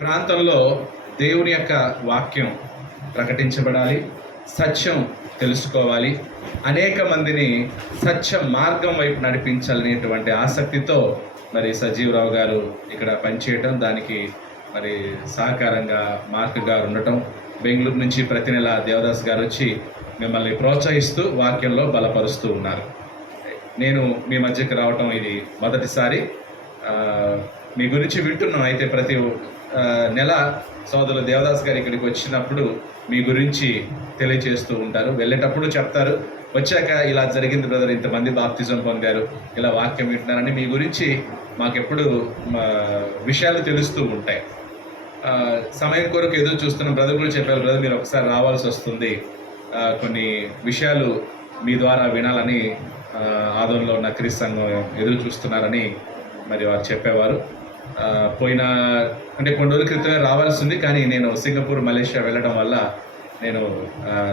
ప్రాంతంలో దేవుని యొక్క వాక్యం ప్రకటించబడాలి, సత్యం తెలుసుకోవాలి, అనేక మందిని సత్య మార్గం వైపు నడిపించాలనేటువంటి ఆసక్తితో మరి సజీవరావు గారు ఇక్కడ పనిచేయటం, దానికి మరి సహకారంగా మార్క్ గారు ఉండటం, బెంగళూరు నుంచి ప్రతి నెల దేవదాస్ గారు వచ్చి మిమ్మల్ని ప్రోత్సహిస్తూ వాక్యంలో బలపరుస్తూ ఉన్నారు. నేను మీ మధ్యకి రావటం ఇది మొదటిసారి. మీ గురించి వింటున్నాం. అయితే ప్రతి నెల సోదరులు దేవదాస్ గారు ఇక్కడికి వచ్చినప్పుడు మీ గురించి తెలియజేస్తూ ఉంటారు. వెళ్ళేటప్పుడు చెప్తారు, వచ్చాక ఇలా జరిగింది బ్రదర్, ఇంతమంది బాప్తిజం పొందారు, ఇలా వాక్యం వింటున్నారని మీ గురించి మాకెప్పుడు విషయాలు తెలుస్తూ ఉంటాయి. సమయం కొరకు ఎదురు చూస్తున్న బ్రదర్ కూడా చెప్పారు, బ్రదర్ మీరు ఒకసారి రావాల్సి వస్తుంది, కొన్ని విషయాలు మీ ద్వారా వినాలని ఆదంలో ఉన్న క్రీస్తు సంఘం ఎదురు చూస్తున్నారని మరి వారు చెప్పేవారు. పోయిన అంటే కొన్ని రోజుల క్రితమే రావాల్సింది, కానీ నేను సింగపూర్, మలేషియా వెళ్ళడం వల్ల నేను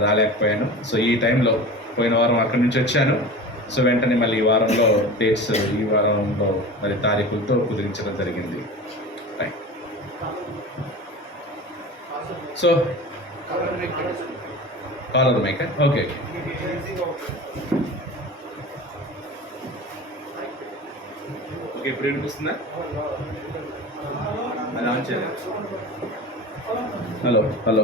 రాలేకపోయాను. సో ఈ టైంలో పోయిన వారం అక్కడి నుంచి వచ్చాను. సో వెంటనే మళ్ళీ ఈ వారంలో డేట్స్, ఈ వారంలో మరి తారీఖులతో కుదిరించడం జరిగింది. So caller mic okay. Okay, ఇప్పుడు వినిపిస్తుందా? అది ఆన్ చేయాలి. హలో హలో,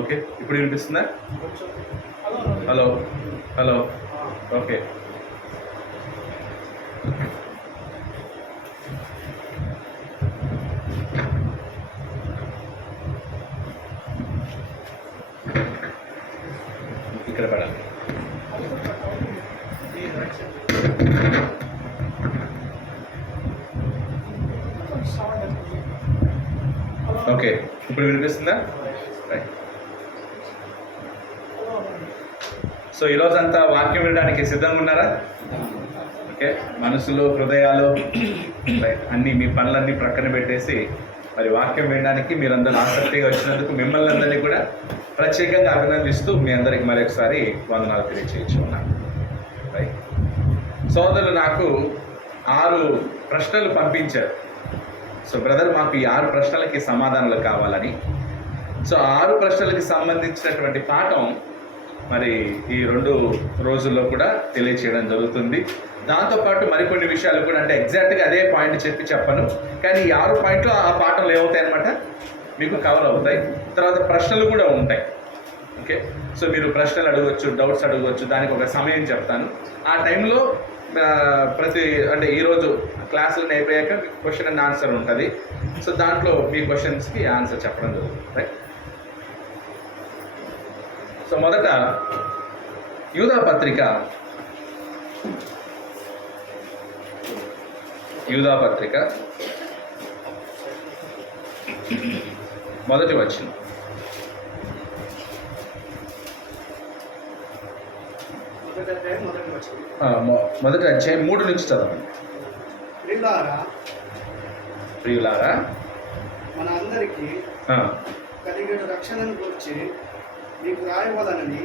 ఓకే ఇప్పుడు వినిపిస్తుందా? Hello hello, okay. ఇక్కడ పడాలి. ఓకే, ఇప్పుడు వినిపిస్తుందా? రైట్. సో ఈరోజంతా వాక్యం వినడానికి సిద్ధంగా ఉన్నారా? ఓకే, మనసులో, హృదయాలు అన్నీ, మీ పనులన్నీ ప్రక్కన పెట్టేసి మరి వాక్యం వినడానికి మీరందరూ ఆసక్తిగా వచ్చినందుకు మిమ్మల్ని అందరినీ కూడా ప్రత్యేకంగా అభినందిస్తూ మీ అందరికి మరొకసారి వందనాలు తెలియచేయచ్చు ఉన్నాను. రైట్. సోదరులు నాకు 6 ప్రశ్నలు పంపించారు. సో బ్రదర్ మాకు ఈ 6 ప్రశ్నలకి సమాధానాలు కావాలని. సో 6 ప్రశ్నలకి సంబంధించినటువంటి పాఠం మరి ఈ 2 రోజుల్లో కూడా తెలియచేయడం జరుగుతుంది. దాంతోపాటు మరికొన్ని విషయాలు కూడా, అంటే ఎగ్జాక్ట్గా అదే పాయింట్ చెప్పను, కానీ ఈ 6 పాయింట్లు ఆ పాఠంలో ఏమవుతాయి అన్నమాట, మీకు కవర్ అవుతాయి. తర్వాత ప్రశ్నలు కూడా ఉంటాయి. ఓకే, సో మీరు ప్రశ్నలు అడగవచ్చు, డౌట్స్ అడగవచ్చు, దానికి ఒక సమయం చెప్తాను. ఆ టైంలో అంటే ఈరోజు క్లాసులను అయిపోయాక క్వశ్చన్ అండ్ ఆన్సర్ ఉంటుంది. సో దాంట్లో మీ క్వశ్చన్స్కి ఆన్సర్ చెప్పడం జరుగుతుంది. రైట్. సో మొదట యూదా పత్రిక మొదటి వచనం. మొదటి అధ్యాయం 3 నుంచి చదవండి. ప్రియులారా, మన అందరికీ కలిగిన రక్షణను గురించి మీకు రాయవలనని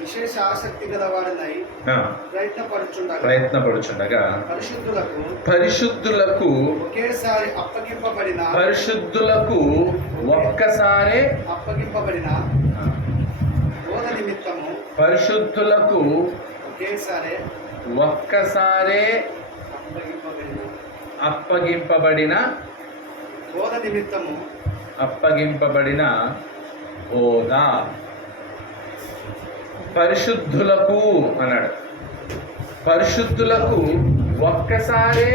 విశేష ఆసక్తి గలవాడనై ప్రయత్నపడుచుండగా పరిశుద్ధులకు ఒక్కసారి అప్పగింపబడిన బోధ నిమిత్తము పరిశుద్ధులకు ఒక్కసారే అప్పగింపబడిన బోధ. పరిశుద్ధులకు అన్నాడు. పరిశుద్ధులకు ఒక్కసారే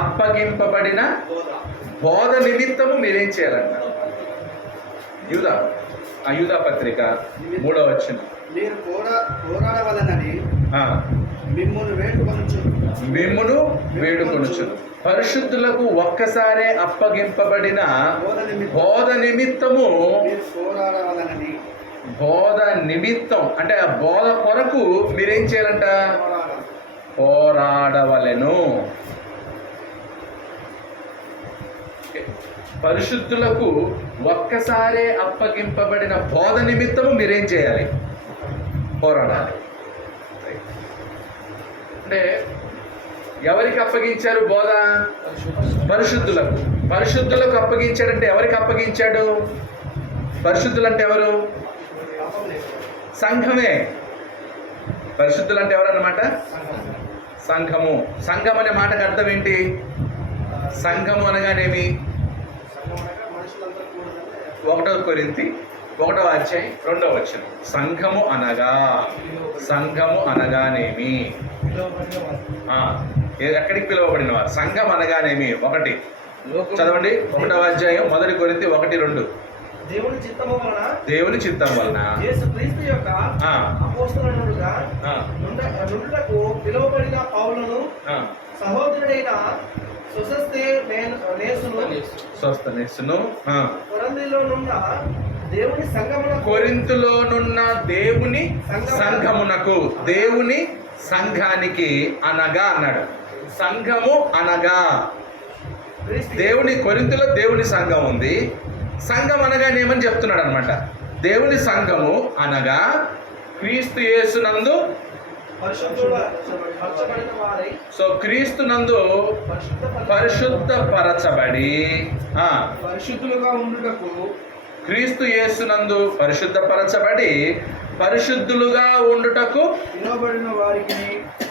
అప్పగింపబడిన బోధ నిమిత్తము మీరేం చేయాలన్న యూదా పత్రిక 3వ వచనం. మీరు పోరాడవలనని మిమ్మును వేడుకొనుచును. పరిశుద్ధులకు ఒక్కసారే అప్పగింపబడిన బోధ నిమిత్తము, బోధ నిమిత్తం అంటే ఆ బోధ కొరకు మీరేం చేయాలంట, పోరాడవలెను. పరిశుద్ధులకు ఒక్కసారే అప్పగింపబడిన బోధ నిమిత్తము మీరేం చేయాలి, పోరాడాలి. అంటే ఎవరికి అప్పగించారు బోధ? పరిశుద్ధులకు. పరిశుద్ధులకు అప్పగించాడంటే ఎవరికి అప్పగించాడు? పరిశుద్ధులు అంటే ఎవరు? సంఘమే. పరిశుద్ధులు అంటే ఎవరన్నమాట? సంఘము. సంఘం అనే మాటకు అర్థం ఏంటి? సంఘము అనగానేమి? 1 కొరింథీ 1వ అధ్యాయం 2వ వచనం. సంఘము అనగా, సంఘము అనగానేమి? ఎక్కడికి పిలువబడిన వారు? సంఘం అనగానేమి? 1 చదవండి. 1వ అధ్యాయం 1 కొరింథీ 1-2. దేవుని చిత్తము వలన, దేవుని చిత్తం వలన యేసుక్రీస్తు యొక్క అపోస్తలుడుగా నుండుటకు పిలువబడిన పౌలును, సహోదరుడైన సోస్తనేసును, కొరింథులోనున్న దేవుని సంఘమునకు, దేవుని సంఘానికి అనగా అన్నాడు. సంఘము అనగా దేవుని, కొరింథులో దేవుని సంఘం ఉంది. సంఘం అనగానేమని చెప్తున్నాడు అనమాట. దేవుని సంఘము అనగా క్రీస్తు యేసునందు, సో క్రీస్తునందు పరిశుద్ధపరచబడి, పరిశుద్ధులుగా ఉండుటకు, క్రీస్తు యేసునందు పరిశుద్ధపరచబడి పరిశుద్ధులుగా ఉండుటకు పిలువబడిన వారికి,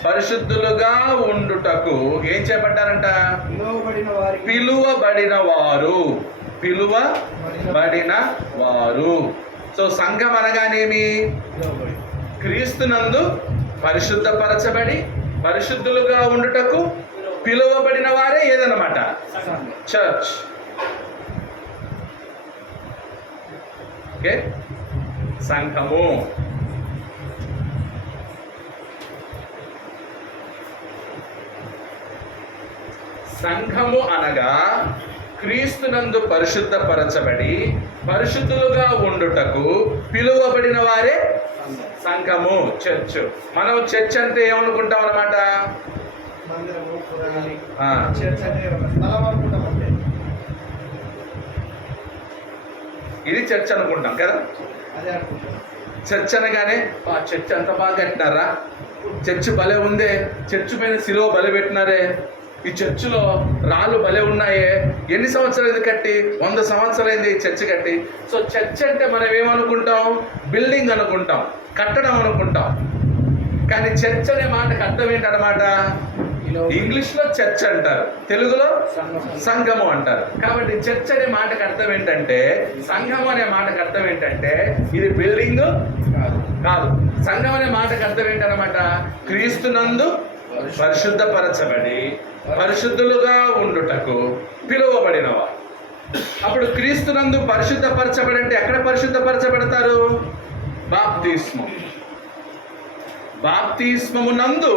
పరిశుద్ధులుగా ఉండుటకు ఏం చేయబడ్డారంట? పిలువబడిన వారు. పిలువబడిన వారు. సో సంఘం అనగానేమి? క్రీస్తునందు పరిశుద్ధపరచబడి పరిశుద్ధులుగా ఉండుటకు పిలువబడిన వారే ఏదన్నమాట? చర్చ్. ఓకే, సంఘము. సంఘము అనగా క్రీస్తునందు పరిశుద్ధపరచబడి పరిశుద్ధులుగా ఉండుటకు పిలువబడిన వారే సంఘము, చర్చ్. మనం చర్చ్ అంటే ఏమనుకుంటాం అన్నమాట? ఇది చర్చ్ అనుకుంటాం కదా. చర్చ్ అనగానే చర్చ్ అంత బాగా కట్టినారా, చర్చ్ భలే ఉందే, చర్చ్ పైన శిలువ బలి పెట్టినారే, ఈ చర్చిలో రాళ్ళు భలే ఉన్నాయే, ఎన్ని సంవత్సరాలు కట్టి? 100 సంవత్సరాలైంది ఈ చర్చ్ కట్టి. సో చర్చ్ అంటే మనం ఏమనుకుంటాం? బిల్డింగ్ అనుకుంటాం, కట్టడం అనుకుంటాం. కానీ చర్చ్ అనే మాటకు అర్థం ఏంటన్నమాట? ఇంగ్లీష్లో చర్చ్ అంటారు, తెలుగులో సంఘము అంటారు. కాబట్టి చర్చ్ అనే మాటకు అర్థం ఏంటంటే, సంఘం అనే మాటకు అర్థం ఏంటంటే ఇది బిల్డింగ్ కాదు. సంఘం అనే మాటకు అర్థం ఏంటన్నమాట? క్రీస్తునందు పరిశుద్ధపరచబడి పరిశుద్ధులుగా ఉండుటకు పిలువబడినవా. అప్పుడు క్రీస్తునందు పరిశుద్ధపరచబడి అంటే ఎక్కడ పరిశుద్ధపరచబడతారు? బాప్తిస్మం. బాప్తిస్మము నందు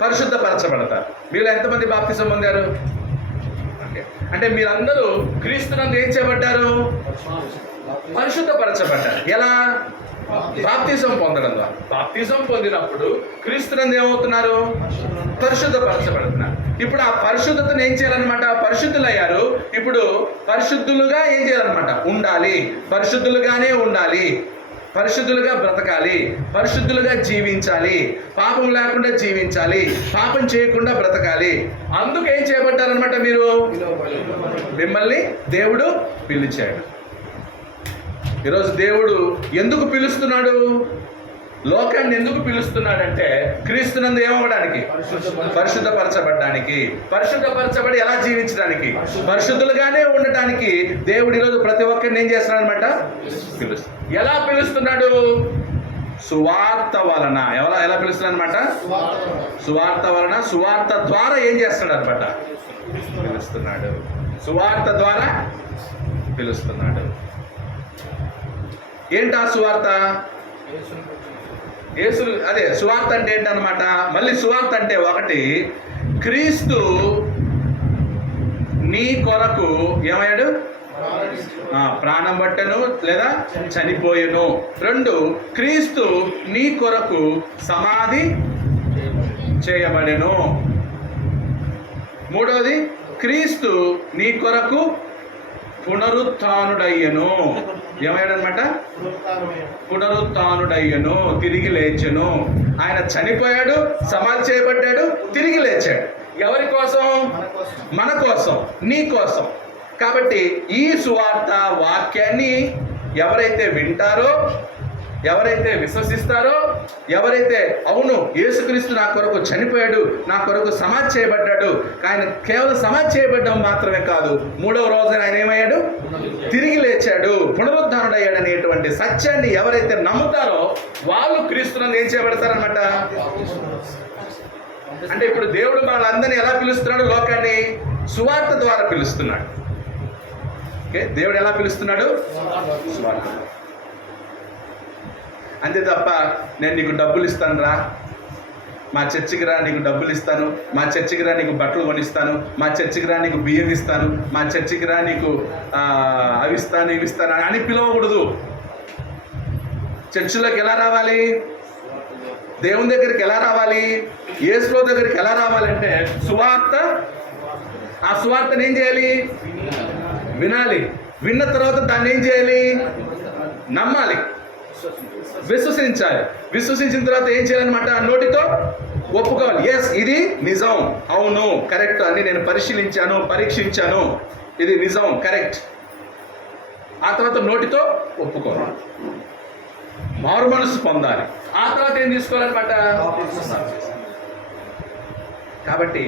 పరిశుద్ధపరచబడతారు. మీలో ఎంతమంది బాప్తిస్మం పొందారు? అంటే మీరందరూ క్రీస్తునందు ఏం చేయబడ్డారు? పరిశుద్ధపరచబడ్డారు. ఎలా? బాప్తిజం పొందడం ద్వారా. బాప్తిజం పొందినప్పుడు క్రీస్తునందు ఏమవుతున్నారు? పరిశుద్ధపరచబడుతున్నారు. ఇప్పుడు ఆ పరిశుద్ధతను ఏం చేయాలన్నమాట? పరిశుద్ధులయ్యారు. ఇప్పుడు పరిశుద్ధులుగా ఏం చేయాలన్నమాట? ఉండాలి. పరిశుద్ధులుగానే ఉండాలి, పరిశుద్ధులుగా బ్రతకాలి, పరిశుద్ధులుగా జీవించాలి, పాపం లేకుండా జీవించాలి, పాపం చేయకుండా బ్రతకాలి. అందుకు ఏం చేయబడ్డారనమాట? మీరు, మిమ్మల్ని దేవుడు పిలిచాడు. ఈరోజు దేవుడు ఎందుకు పిలుస్తున్నాడు? లోకాన్ని ఎందుకు పిలుస్తున్నాడంటే క్రీస్తునందు ఏమవడానికి? పరిశుద్ధపరచబడడానికి. పరిశుద్ధపరచబడి ఎలా జీవించడానికి? పరిశుద్ధులుగానే ఉండటానికి దేవుడు ఈరోజు ప్రతి ఒక్కరిని ఏం చేస్తున్నాడు అనమాట? పిలుస్తున్నాడు. ఎలా పిలుస్తున్నాడు? సువార్త వలన. ఎలా పిలుస్తున్నాడు అనమాట? సువార్త వలన. సువార్త ద్వారా ఏం చేస్తున్నాడు అనమాట? పిలుస్తున్నాడు. సువార్త ద్వారా పిలుస్తున్నాడు. ఏంటి ఆ సువార్త? యేసు. అదే సువార్త అంటే ఏంటన్నమాట? మళ్ళీ సువార్త అంటే ఒకటి, క్రీస్తు నీ కొరకు ఏమయ్యాడు? ప్రాణం పట్టెను లేదా చనిపోయెను. 2, క్రీస్తు నీ కొరకు సమాధి చేయబడెను. 3వది, క్రీస్తు నీ కొరకు పునరుత్థానుడయ్యను. ఏమయ్యాడనమాట? పునరుత్థానుడయ్యను, తిరిగి లేచెను. ఆయన చనిపోయాడు, సమాధి చేయబడ్డాడు, తిరిగి లేచాడు. ఎవరి కోసం? మన కోసం, నీ కోసం. కాబట్టి ఈ సువార్త వాక్యాన్ని ఎవరైతే వింటారో, ఎవరైతే విశ్వసిస్తారో, ఎవరైతే అవును యేసుక్రీస్తు నా కొరకు చనిపోయాడు, నా కొరకు సమాధి చేయబడ్డాడు, ఆయన కేవలం సమాధి చేయబడ్డం మాత్రమే కాదు, 3వ రోజున ఆయన ఏమయ్యాడు? తిరిగి లేచాడు, పునరుద్ధానుడయ్యాడు అనేటువంటి సత్యాన్ని ఎవరైతే నమ్ముతారో వాళ్ళు క్రీస్తునందు ఏం చేయబడతారనమాట. అంటే ఇప్పుడు దేవుడు మనల్ని ఎలా పిలుస్తున్నాడు? లోకాన్ని సువార్త ద్వారా పిలుస్తున్నాడు. ఓకే, దేవుడు ఎలా పిలుస్తున్నాడు? సువార్త. అంతే తప్ప నేను నీకు డబ్బులు ఇస్తాను రా, మా చర్చికి రా నీకు డబ్బులు ఇస్తాను, మా చర్చికి రా నీకు బట్టలు కొనిస్తాను, మా చర్చికి రా నీకు బియ్యం ఇస్తాను, మా చర్చికి రా నీకు అవి ఇస్తాను ఇవి ఇస్తాను అని పిలవకూడదు. చర్చిలోకి ఎలా రావాలి? దేవుని దగ్గరికి ఎలా రావాలి? యేసులో దగ్గరికి ఎలా రావాలంటే సువార్త. ఆ సువార్తను ఏం చేయాలి? వినాలి. విన్న తర్వాత దాన్ని ఏం చేయాలి? నమ్మాలి, విశ్వసించాలి. విశ్వసించిన తర్వాత ఏం చేయాలన్నమాట? నోటితో ఒప్పుకోవాలి. ఎస్, ఇది నిజం, అవును, కరెక్ట్ అని నేను పరిశీలించాను, పరీక్షించాను, ఇది నిజం, కరెక్ట్. ఆ తర్వాత నోటితో ఒప్పుకోవాలి, మారు మనసు పొందాలి. ఆ తర్వాత ఏం తీసుకోవాలన్నమాట? కాబట్టి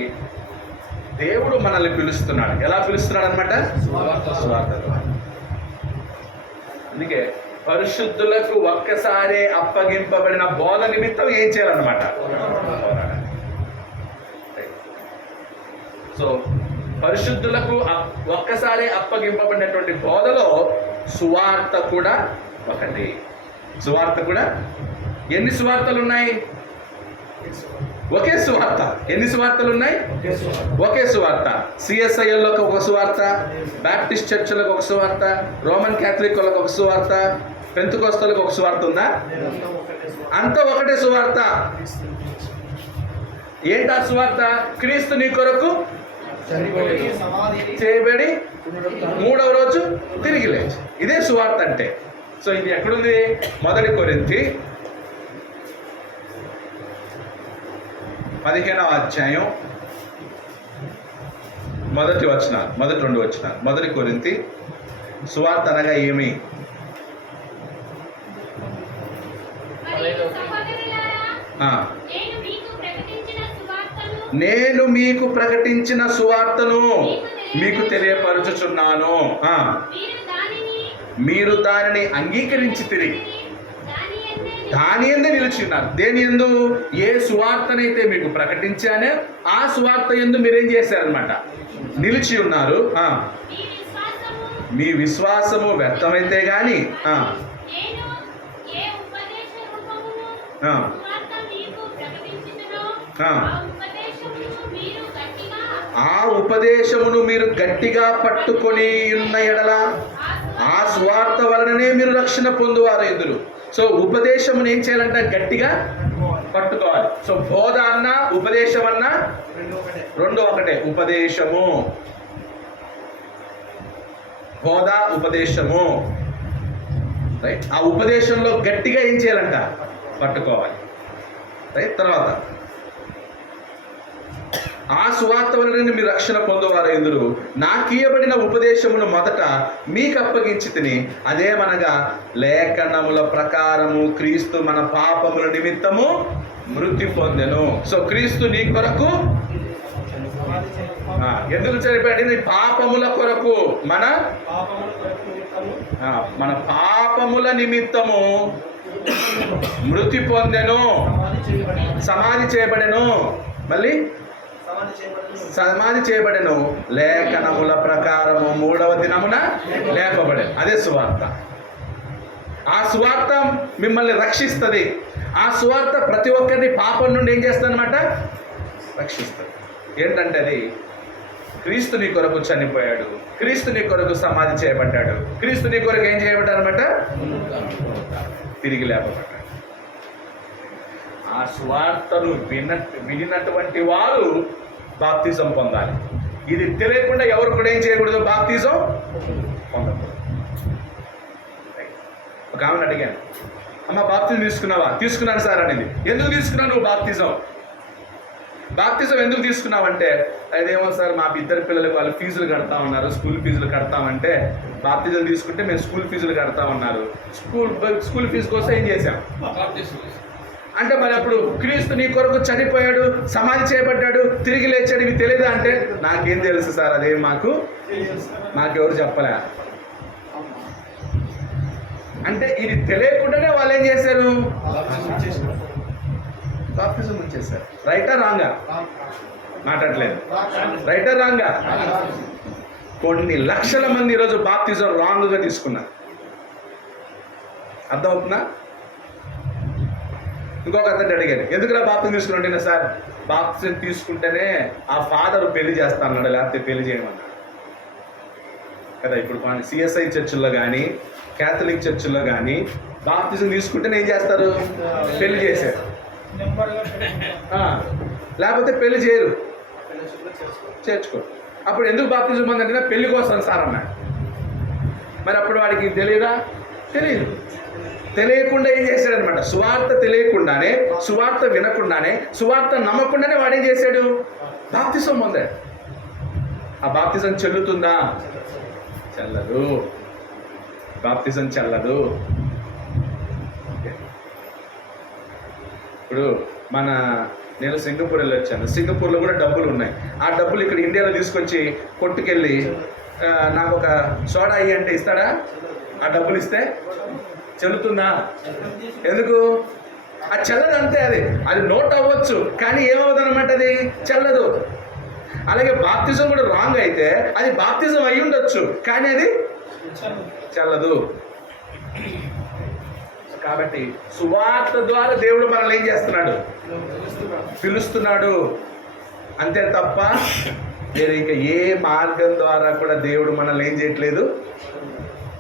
దేవుడు మనల్ని పిలుస్తున్నాడు. ఎలా పిలుస్తున్నాడు అనమాట? సువార్త ద్వారా. అందుకే పరిశుద్ధులకు ఒక్కసారి అప్పగింపబడిన బోధ నిమిత్తం ఏం చేయాలన్నమాట? సో పరిశుద్ధులకు ఒక్కసారి అప్పగింపబడినటువంటి బోధలో సువార్త కూడా ఒకటి. సువార్త కూడా ఎన్ని సువార్తలు ఉన్నాయి? ఒకే సువార్త. ఎన్ని సువార్తలు ఉన్నాయి? ఒకే సువార్త. సిఎస్ఐఎల్లోకి ఒక సువార్త, బ్యాప్టిస్ట్ చర్చిలకు ఒక సువార్త, రోమన్ క్యాథలిక్ వాళ్ళకి ఒక సువార్త, పెంతెకోస్తలకు ఒక సువార్త ఉందా? అంతా ఒకటే సువార్త. ఏంటా సువార్త? క్రీస్తు నీ కొరకు చేయబడి 3వ రోజు తిరిగి లేచి. ఇదే సువార్త అంటే. సో ఇది ఎక్కడుంది? 1 కొరింథీ 15వ అధ్యాయం మొదటి 2 వచనాలు. 1 కొరింథీ సువార్త అనగా ఏమి? నేను మీకు ప్రకటించిన సువార్తను మీకు తెలియపరచుచున్నాను, మీరు దానిని అంగీకరించి తిరిగి దాని యందు నిలిచి ఉన్నారు. దేని యందు? ఏ సువార్తనైతే మీకు ప్రకటించానో ఆ సువార్త యందు మీరేం చేశారనమాట? నిలిచి ఉన్నారు. మీ విశ్వాసము వ్యర్థమైతే గాని ఆ ఉపదేశమును మీరు గట్టిగా పట్టుకొని ఉన్న ఎడల ఆ సువార్త వలననే మీరు రక్షణ పొందువారు ఎదురు. సో ఉపదేశమును ఏం చేయాలంటే గట్టిగా పట్టుకోవాలి. సో బోధ అన్నా ఉపదేశం అన్నా రెండు ఒకటే. ఉపదేశము, బోధ, ఉపదేశము, రైట్. ఆ ఉపదేశంలో గట్టిగా ఏం చేయాలంట? పట్టుకోవాలి, రైట్. తర్వాత ఆ సువార్త వలన మీరు రక్షణ పొందువారు ఎందురు. నాకు ఇయ్యబడిన ఉపదేశమును మొదట మీకు అప్పగించి తిని, అదేమనగా లేఖనముల ప్రకారము క్రీస్తు మన పాపముల నిమిత్తము మృతి పొందెను. సో క్రీస్తు నీ కొరకు ఎందుకు చనిపోయాడు? నీ పాపముల కొరకు, మన పాపముల నిమిత్తము మృతి పొందెను, సమాధి చేయబడెను. మళ్ళీ సమాధి చేయబడెను, లేఖనముల ప్రకారము 3వ దినమున లేపబడెను. అదే సువార్త. ఆ సువార్త మిమ్మల్ని రక్షిస్తుంది. ఆ సువార్త ప్రతి ఒక్కరిని పాపం నుండి ఏం చేస్తుంది అనమాట? రక్షిస్తుంది. ఏంటంటే అది క్రీస్తు నీ కొరకు చనిపోయాడు, క్రీస్తు నీ కొరకు సమాధి చేయబడ్డాడు, క్రీస్తు నీ కొరకు ఏం చేయబడ్డాడు అనమాట? తిరిగి లేపబడ్డాడు. ఆ సువార్తను వినినటువంటి వారు బాప్తిజం పొందాలి. ఇది తెలియకుండా ఎవరు కూడా ఏం చేయకూడదు? బాప్తిజం పొందకూడదు. ఒక ఆమెను అడిగాను, అమ్మ బాప్తిజం తీసుకున్నావా? తీసుకున్నాను సార్ అనేది. ఎందుకు తీసుకున్నావు నువ్వు బాప్తిజం? బాప్తిజం ఎందుకు తీసుకున్నావంటే, అదేమో సార్ మా ఇద్దరు పిల్లలకు వాళ్ళు ఫీజులు కడతా ఉన్నారు, స్కూల్ ఫీజులు కడతామంటే బాప్తిజం తీసుకుంటే మేము స్కూల్ ఫీజులు కడతా ఉన్నారు. స్కూల్ ఫీజు కోసం ఏం చేశాం? అంటే మరి అప్పుడు క్రీస్తు నీ కొరకు చనిపోయాడు, సమాధి చేయబడ్డాడు, తిరిగి లేచాడు, ఇవి తెలియదా అంటే నాకేం తెలుసు సార్, అదేం మాకెవరు చెప్పలే. అంటే ఇది తెలియకుండానే వాళ్ళు ఏం చేశారు? బాప్తిజం ఉంచేశారు. రైటా రాంగా? మాట్లాడలేదు. రైటా రాంగా? కొన్ని లక్షల మంది ఈరోజు బాప్తిజం రాంగ్గా తీసుకున్నారు. అర్థమవుతుందా? ఇంకొక అతన్ని అడిగాను, ఎందుకులా బాప్తిజం తీసుకున్నాడు? సార్ బాప్తిజం తీసుకుంటేనే ఆ ఫాదర్ పెళ్లి చేస్తానన్నాడు, లేకపోతే పెళ్లి చేయమన్నాడు కదా. ఇప్పుడు సిఎస్ఐ చర్చిల్లో కానీ క్యాథలిక్ చర్చిల్లో కానీ బాప్తిజం తీసుకుంటేనే ఏం చేస్తారు? పెళ్లి చేశారు. లేకపోతే పెళ్లి చేయరు, చేర్చుకో. అప్పుడు ఎందుకు బాప్తిజం పొందంటే పెళ్లి కోసం సార్ అన్నాడు. మరి అప్పుడు వాడికి తెలియదా? తెలియదు. తెలియకుండా ఏం చేశాడనమాట? సువార్త తెలియకుండానే, సువార్త వినకుండానే, సువార్త నమ్మకుండానే వాడు ఏం చేశాడు? బాప్తిజం పొందాడు. ఆ బాప్తిజం చెల్లుతుందా? చెల్లదు. బాప్తిజం చెల్లదు. ఇప్పుడు నేను సింగపూర్ వెళ్ళి వచ్చాను. సింగపూర్లో కూడా డబ్బులు ఉన్నాయి. ఆ డబ్బులు ఇక్కడ ఇండియాలో తీసుకొచ్చి కొట్టుకెళ్ళి నాకు ఒక సోడా అయ్యి అంటే ఇస్తాడా? ఆ డబ్బులు ఇస్తే చెల్లుతుందా? ఎందుకు? అది చెల్లదు, అంతే. అది నోట్ అవ్వచ్చు, కానీ ఏమవుతుంది అనమాట? అది చెల్లదు. అలాగే బాప్తిజం కూడా రాంగ్ అయితే అది బాప్తిజం అయి ఉండొచ్చు, కానీ అది చెల్లదు. కాబట్టి సువార్త ద్వారా దేవుడు మనల్ని ఏం చేస్తున్నాడు? పిలుస్తున్నాడు. అంతే తప్ప వేరే ఇంకా ఏ మార్గం ద్వారా కూడా దేవుడు మనల్ని ఏం చేయట్లేదు,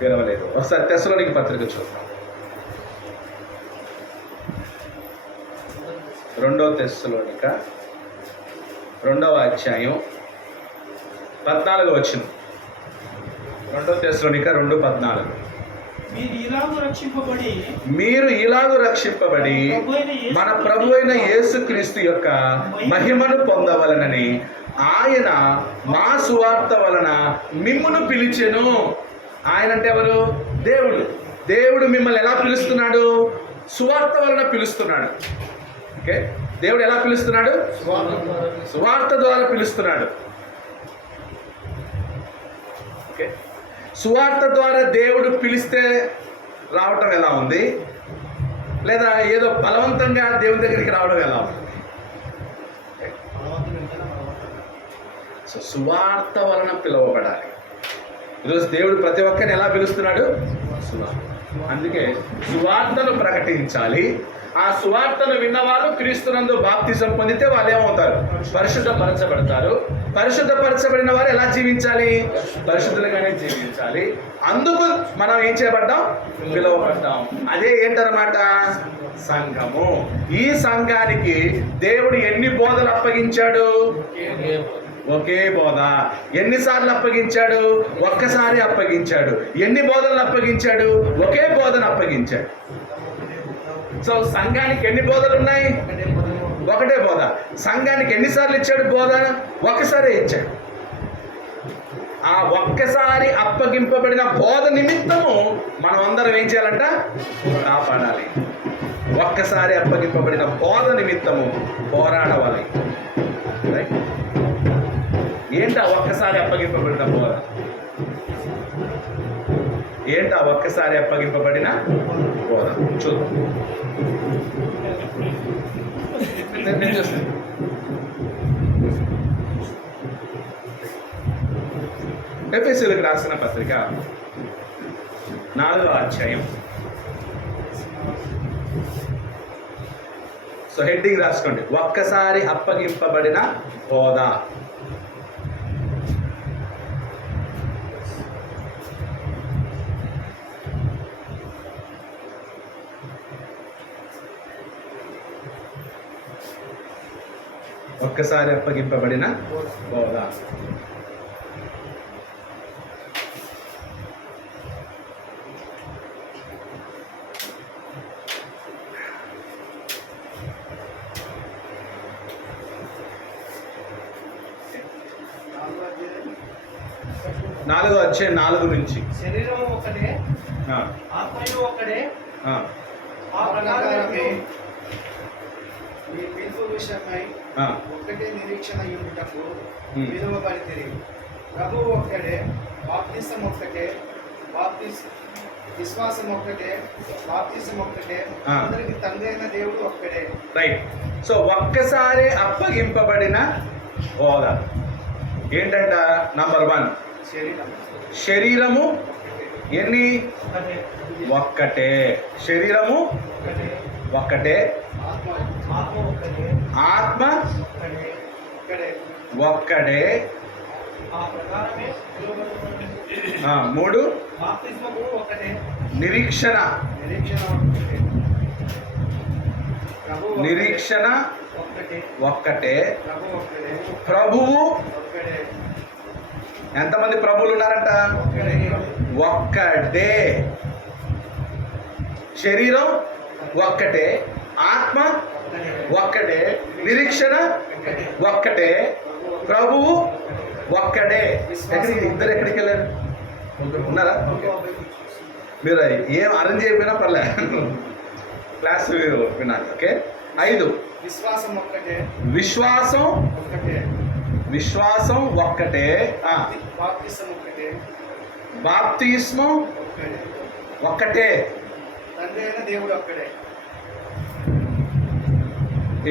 పిలవలేదు. ఒకసారి తెస్సలోనిక పత్రిక చూద్దాం. 2వ తెస్సలోనిక 2వ అధ్యాయం 14వ వచనం. 2వ తెస్సలోనిక 2:14. మీరు ఇలాగూ రక్షింపబడి మన ప్రభు అయిన యేసుక్రీస్తు యొక్క మహిమను పొందవలనని ఆయన మా సువార్త వలన మిమ్మును పిలిచెను. ఆయన అంటే ఎవరు? దేవుడు. దేవుడు మిమ్మల్ని ఎలా పిలుస్తున్నాడు? సువార్త వలన పిలుస్తున్నాడు. ఓకే, దేవుడు ఎలా పిలుస్తున్నాడు? సువార్త ద్వారా పిలుస్తున్నాడు. ఓకే, సువార్త ద్వారా దేవుడు పిలిస్తే రావటం ఎలా ఉంది? లేదా ఏదో బలవంతంగా దేవుని దగ్గరికి రావడం ఎలా ఉంది? సో సువార్త వలన పిలువబడాలి. ఈరోజు దేవుడు ప్రతి ఒక్కరిని ఎలా పిలుస్తున్నాడు? సువార్త. అందుకే సువార్తను ప్రకటించాలి. ఆ సువార్తను విన్నవాళ్ళు క్రీస్తునందు బాప్తిజం పొందితే వాళ్ళు ఏమవుతారు? పరిశుద్ధపరచబడతారు. పరిశుద్ధపరచబడిన వారు ఎలా జీవించాలి? పరిశుద్ధులుగానే జీవించాలి. అందుకు మనం ఏం చేయబడ్డాం? పిలువబడ్డాం. అదే ఏంటన్నమాట? సంఘము. ఈ సంఘానికి దేవుడు ఎన్ని బోధలు అప్పగించాడు? ఒకే బోధ. ఎన్నిసార్లు అప్పగించాడు? ఒక్కసారి అప్పగించాడు. ఎన్ని బోధనలు అప్పగించాడు? ఒకే బోధన అప్పగించాడు. సో సంఘానికి ఎన్ని బోధలు ఉన్నాయి? ఒకటే బోధ. సంఘానికి ఎన్నిసార్లు ఇచ్చాడు బోధన? ఒక్కసారి ఇచ్చాడు. ఆ ఒక్కసారి అప్పగింపబడిన బోధ నిమిత్తము మనం అందరం ఏం చేయాలంట? కాపాడాలి. ఒక్కసారి అప్పగింపబడిన బోధ నిమిత్తము పోరాడవాలి. రైట్? ఏంటా ఒక్కసారి అప్పగింపబడిన బోధ? ఏంటా ఒక్కసారి అప్పగింపబడిన బోధ? చూద్దాం. నేను చూస్తాను. ఎఫెసీయులకు రాసిన పత్రిక 4వ అధ్యాయం. సో హెడ్డింగ్ రాసుకోండి, ఒక్కసారి అప్పగింపబడిన బోధ. ఒక్కసారి అప్పగింపబడిన బోధ. 4వ అధ్యాయం 4 నుంచి. శరీరం ఒకటే, ఆ, ఆత్మయు ఒకటే. ఆ, ఆ ప్రకారమే మీ పిలుపు విషయమై ఆ, ఒకటే నిరీక్షణ యుటకు ఉమ్. విలువబడితిరి. ప్రభువు ఒక్కడే, బాప్తిసం ఒక్కటే, విశ్వాసం ఒక్కటే, బాప్తిసం ఒక్కటే, ఆ. అందరికి తండ్రి అయిన దేవుడు ఒక్కడే. రైట్. సో ఒక్కసారి అప్పగింపబడిన బోధ ఏంటంట? నంబర్ 1, శరీరం శరీరము ఎన్ని? ఒకటే, ఒక్కటే. శరీరము ఒకటే, ఒక్కటే, ఆత్మ ఆత్మ ఒక్కటే, ఆత్మ ఒక్కటే, ఒక్కడే. ఒక్కడే. ఆ ప్రకారమే విలువబడుతున్నది. 3, బాప్తిస్మము ఒక్కటే, నిరీక్షణ. నిరీక్షణ ఒక్కటే, ప్రభువు ఒక్కటే, నిరీక్షణ ఒక్కటే, ఒక్కటే. ప్రభువు ఒక్కటే, ప్రభువు ఒక్కడే, ఎంతమంది ప్రభువులు ఉన్నారంట? ఒక్కడే, ఒక్కడే. శరీరం ఒక్కటే, ఆత్మ ఒక్కడే, ఒక్కటే, నిరీక్షణ ఒక్కటే, ప్రభువు ఒక్కడే. ఇద్దరు ఎక్కడికి వెళ్ళారు? ఉన్నారా? ఓకే. మీరు ఏం అరేంజ్ చేయకపోయినా పర్లేదు, క్లాస్ వినాలి. ఓకే. 5, విశ్వాసం ఒక్కటే, విశ్వాసం. ఒక్కటే, విశ్వాసం ఒక్కటే. బాప్తిసం ఒక్కటే, బాప్తిస్మం ఒక్కటే, ఒక్కటే. తండ్రి అయిన దేవుడు ఒక్కడే.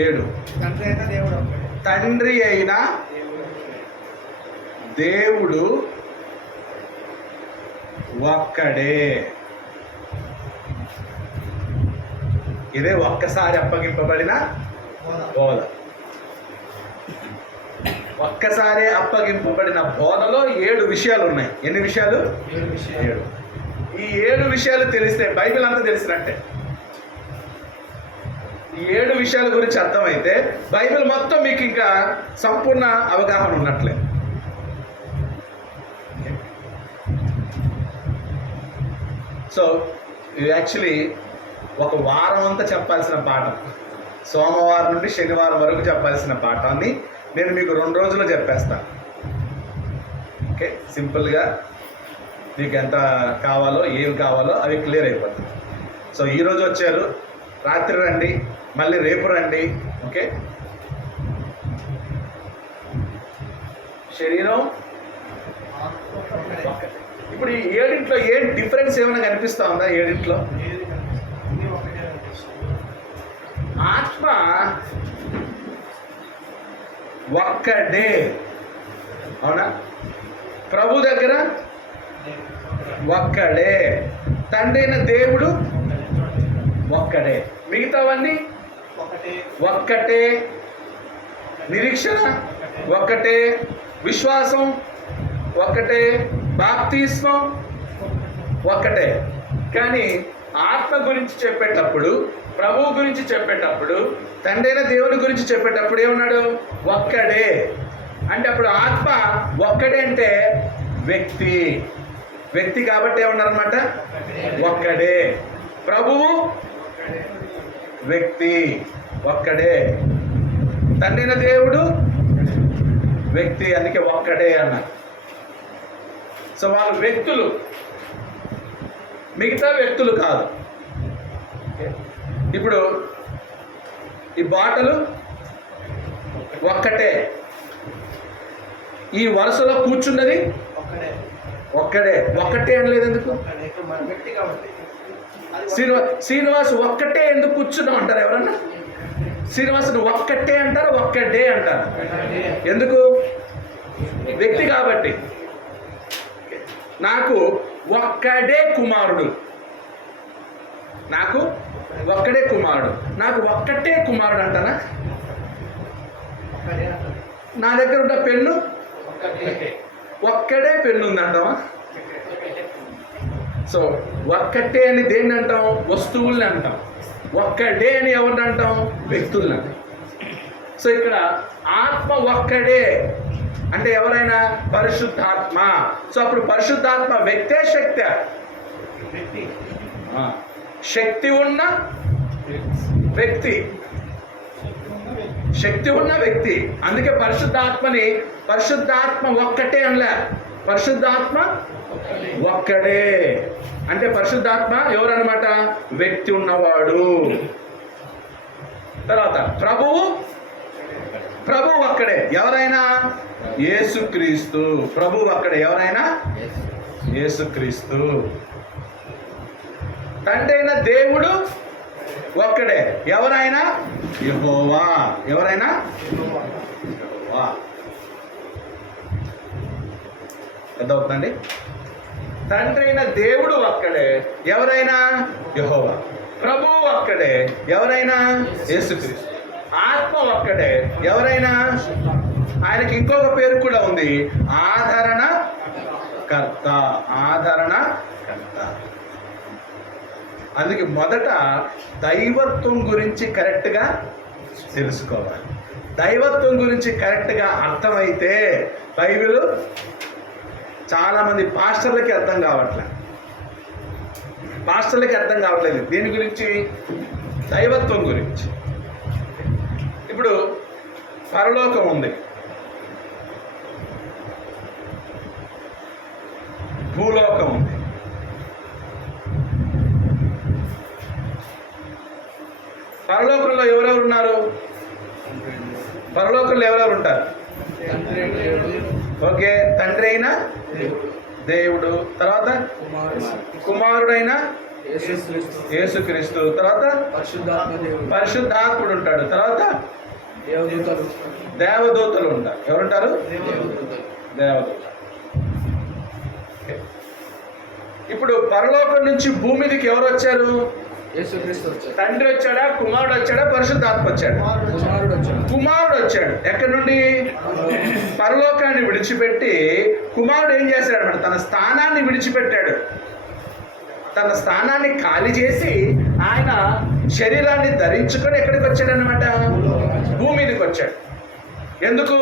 7, తండ్రి అయిన దేవుడు ఒక్కడే. తండ్రి అయిన దేవుడు ఒక్కడే. దేవుడు ఒక్కడే. ఇదే ఒక్కసారి అప్పగింపబడిన బోధ. ఒక్కసారి అప్పగింపబడిన బోధలో 7 విషయాలు ఉన్నాయి. ఎన్ని విషయాలు? 7 విషయాలు. 7. ఈ 7 విషయాలు తెలిస్తే బైబిల్ అంతా తెలిసినట్టే. ఈ 7 విషయాల గురించి అర్థమైతే బైబిల్ మొత్తం మీకు ఇంకా సంపూర్ణ అవగాహన ఉన్నట్లే. సో ఇది యాక్చువల్లీ ఒక వారం అంతా చెప్పాల్సిన పాఠం. సోమవారం నుండి శనివారం వరకు చెప్పాల్సిన పాఠాన్ని నేను మీకు 2 రోజుల్లో చెప్పేస్తాను. ఓకే. సింపుల్గా మీకు ఎంత కావాలో, ఏమి కావాలో అవి క్లియర్ అయిపోతాయి. సో ఈరోజు వచ్చారు, రాత్రి రండి, మళ్ళీ రేపు రండి. ఓకే. శరీరం ఒక్కటే. ఇప్పుడు ఈ 7 ఏం డిఫరెన్స్ ఏమైనా కనిపిస్తా ఉందా? 7 ఏది కనిపిస్తుంది? అన్నీ ఒకటే కనిపిస్తుంది. ఆత్మ ఒక్కడే. అవునా? ప్రభు దగ్గర ఒక్కడే. తండ్రి అయిన దేవుడు ఒక్కడే. మిగతావన్నీ ఒకటే, ఒక్కటే. నిరీక్షణ ఒక్కటే, విశ్వాసం ఒక్కటే, బాప్తిస్మం ఒక్కటే. కానీ ఆత్మ గురించి చెప్పేటప్పుడు, ప్రభువు గురించి చెప్పేటప్పుడు, తండ్రి అయిన దేవుని గురించి చెప్పేటప్పుడు ఏమన్నాడు? ఒక్కడే. అంటే అప్పుడు ఆత్మ ఒక్కడే అంటే వ్యక్తి. వ్యక్తి కాబట్టి ఏమన్నారన్నమాట? ఒక్కడే. ప్రభువు ఒక్కడే, వ్యక్తి, ఒక్కడే. తండ్రి అయిన దేవుడు వ్యక్తి, అందుకే ఒక్కడే అన్నారు. సో వాళ్ళు వ్యక్తులు, మిగతా వ్యక్తులు కాదు. ఇప్పుడు ఈ బాటలు ఒక్కటే, ఈ వరుసలో కూర్చున్నది ఒక్కడే, ఒక్కడే. ఒక్కటే అనలేదు ఎందుకు? ఒక్కడే. ఇప్పుడు మన వ్యక్తి కాబట్టి అది శ్రీనివాస్ ఒక్కటే ఎందుకు కూర్చున్నావు అంటారు ఎవరన్నా? శ్రీనివాస్ నువ్వు ఒక్కటే అంటారు, ఒక్కడే అంటారు. ఒక్కడే. ఎందుకు? వ్యక్తి కాబట్టి. నాకు ఒక్కడే కుమారుడు, నాకు ఒక్కడే కుమారుడు, నాకు ఒక్కటే కుమారుడు అంటానా? ఒక్కడే అంటారు. నా దగ్గర ఉన్న పెన్ను ఒక్కటే, ఒక్కడే పెన్ను ఉంది అంటావా? సో ఒక్కటే అని దేన్ని అంటాం? వస్తువుల్ని అంటాం. ఒక్కడే అని ఎవరిని అంటాం? వ్యక్తుల్ని అంటాం. సో ఇక్కడ ఆత్మ ఒక్కడే అంటే ఎవరైనా? పరిశుద్ధాత్మ. సో అప్పుడు పరిశుద్ధాత్మ వ్యక్తే శక్తే? వ్యక్తి, శక్తి ఉన్న వ్యక్తి, శక్తి ఉన్న వ్యక్తి. అందుకే పరిశుద్ధాత్మని పరిశుద్ధాత్మ ఒక్కటే అనలే, పరిశుద్ధాత్మ ఒక్కడే. అంటే పరిశుద్ధాత్మ ఎవరన్నమాట? వ్యక్తి ఉన్నవాడు. తర్వాత ప్రభువు ఒక్కడే. ఎవరైనా? యేసుక్రీస్తు. ప్రభువు ఒక్కడే. ఎవరైనా? యేసుక్రీస్తు. తండ్రి అయిన దేవుడు ఒక్కడే. ఎవరైనా? యెహోవా. ఎవరైనా? యెహోవా. అర్థమవుతుందండి? తండ్రి అయిన దేవుడు ఒక్కడే. ఎవరైనా? యెహోవా. ప్రభువు ఒక్కడే. ఎవరైనా? యేసుక్రీస్తు. ఆత్మ ఒక్కడే. ఎవరైనా? ఆయనకి ఇంకొక పేరు కూడా ఉంది, ఆదరణ కర్త. ఆదరణ కర్త. అందుకే మొదట దైవత్వం గురించి కరెక్ట్గా తెలుసుకోవాలి. దైవత్వం గురించి కరెక్ట్గా అర్థమైతే బైబిల్ చాలామంది పాస్టర్లకి అర్థం కావట్లేదు. దేని గురించి? దైవత్వం గురించి. ఇప్పుడు పరలోకం ఉంది, భూలోకం ఉంది. పరలోకంలో ఎవరెవరు ఉన్నారు? పరలోకంలో ఎవరెవరు ఉంటారు? ఓకే. తండ్రి అయిన దేవుడు, తర్వాత కుమారుడైన యేసుక్రీస్తు, తర్వాత పరిశుద్ధాత్ముడు ఉంటాడు, తర్వాత దేవదూతలు ఉంటారు. ఎవరుంటారు? దేవదూతలు. ఇప్పుడు పరలోకం నుంచి భూమి మీదకి ఎవరు వచ్చారు? తండ్రి వచ్చాడా? కుమారుడు వచ్చాడా? పరిశుద్ధాత్మ వచ్చాడు? కుమారుడు వచ్చాడు. ఎక్కడి నుండి? పరలోకాన్ని విడిచిపెట్టి కుమారుడు ఏం చేశాడు అన్నమాట? తన స్థానాన్ని విడిచిపెట్టాడు. తన స్థానాన్ని ఖాళీ చేసి ఆయన శరీరాన్ని ధరించుకొని ఎక్కడికి వచ్చాడు అన్నమాట? భూమి మీదకి వచ్చాడు. ఎందుకు?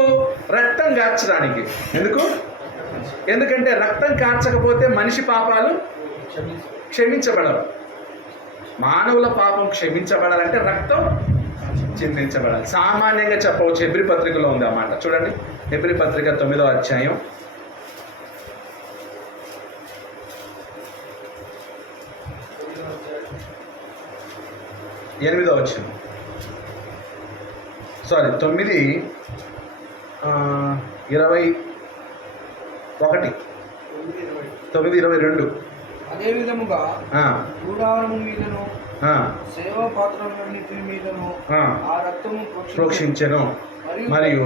రక్తం కార్చడానికి. ఎందుకంటే రక్తం కార్చకపోతే మనిషి పాపాలు క్షమించబడవు. మానవుల పాపం క్షమించబడాలంటే రక్తం చిందించబడాలి. సామాన్యంగా చెప్పవచ్చు. హెబ్రీ పత్రికలో ఉంది అన్నమాట. చూడండి, హెబ్రీ పత్రిక 9వ అధ్యాయం 8వ వచనం. 9:21. అదే విధముగా గుడారము మీదను సేవా పాత్రలన్నిటి మీదను ఆ రక్తము ప్రోక్షించెను. మరియు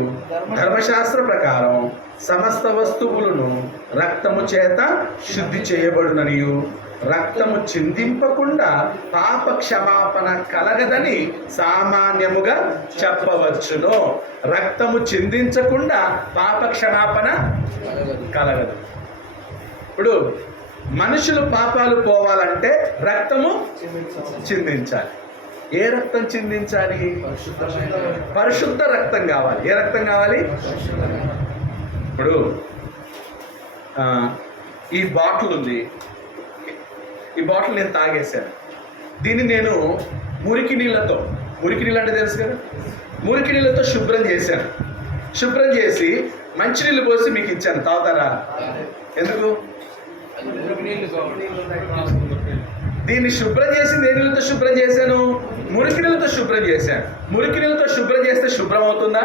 ధర్మశాస్త్ర ప్రకారం సమస్త వస్తువులను రక్తము చేత శుద్ధి చేయబడుననియు రక్తము చిందింపకుండా పాప క్షమాపణ కలగదని సామాన్యముగా చెప్పవచ్చును. రక్తము చిందించకుండా పాప క్షమాపణ కలగదు. ఇప్పుడు మనుషులు పాపాలు పోవాలంటే రక్తము చిందించాలి. ఏ రక్తం చిందించాలి? పరిశుద్ధ రక్తం కావాలి. ఏ రక్తం కావాలి? ఇప్పుడు ఈ బాటిల్ ఉంది. ఈ బాటిల్ నేను తాగేశాను. దీన్ని నేను మురికి నీళ్ళు అంటే తెలుసు కదా, మురికి నీళ్ళతో శుభ్రం చేశాను. శుభ్రం చేసి మంచినీళ్ళు పోసి మీకు ఇచ్చాను. తాగుతారా? ఎందుకు? దీన్ని శుభ్రం చేసి ఏ నీళ్ళతో శుభ్రం చేశాను? మురికి నీళ్ళతో శుభ్రం చేశాను. మురికి నీళ్ళతో శుభ్రం చేస్తే శుభ్రం అవుతుందా?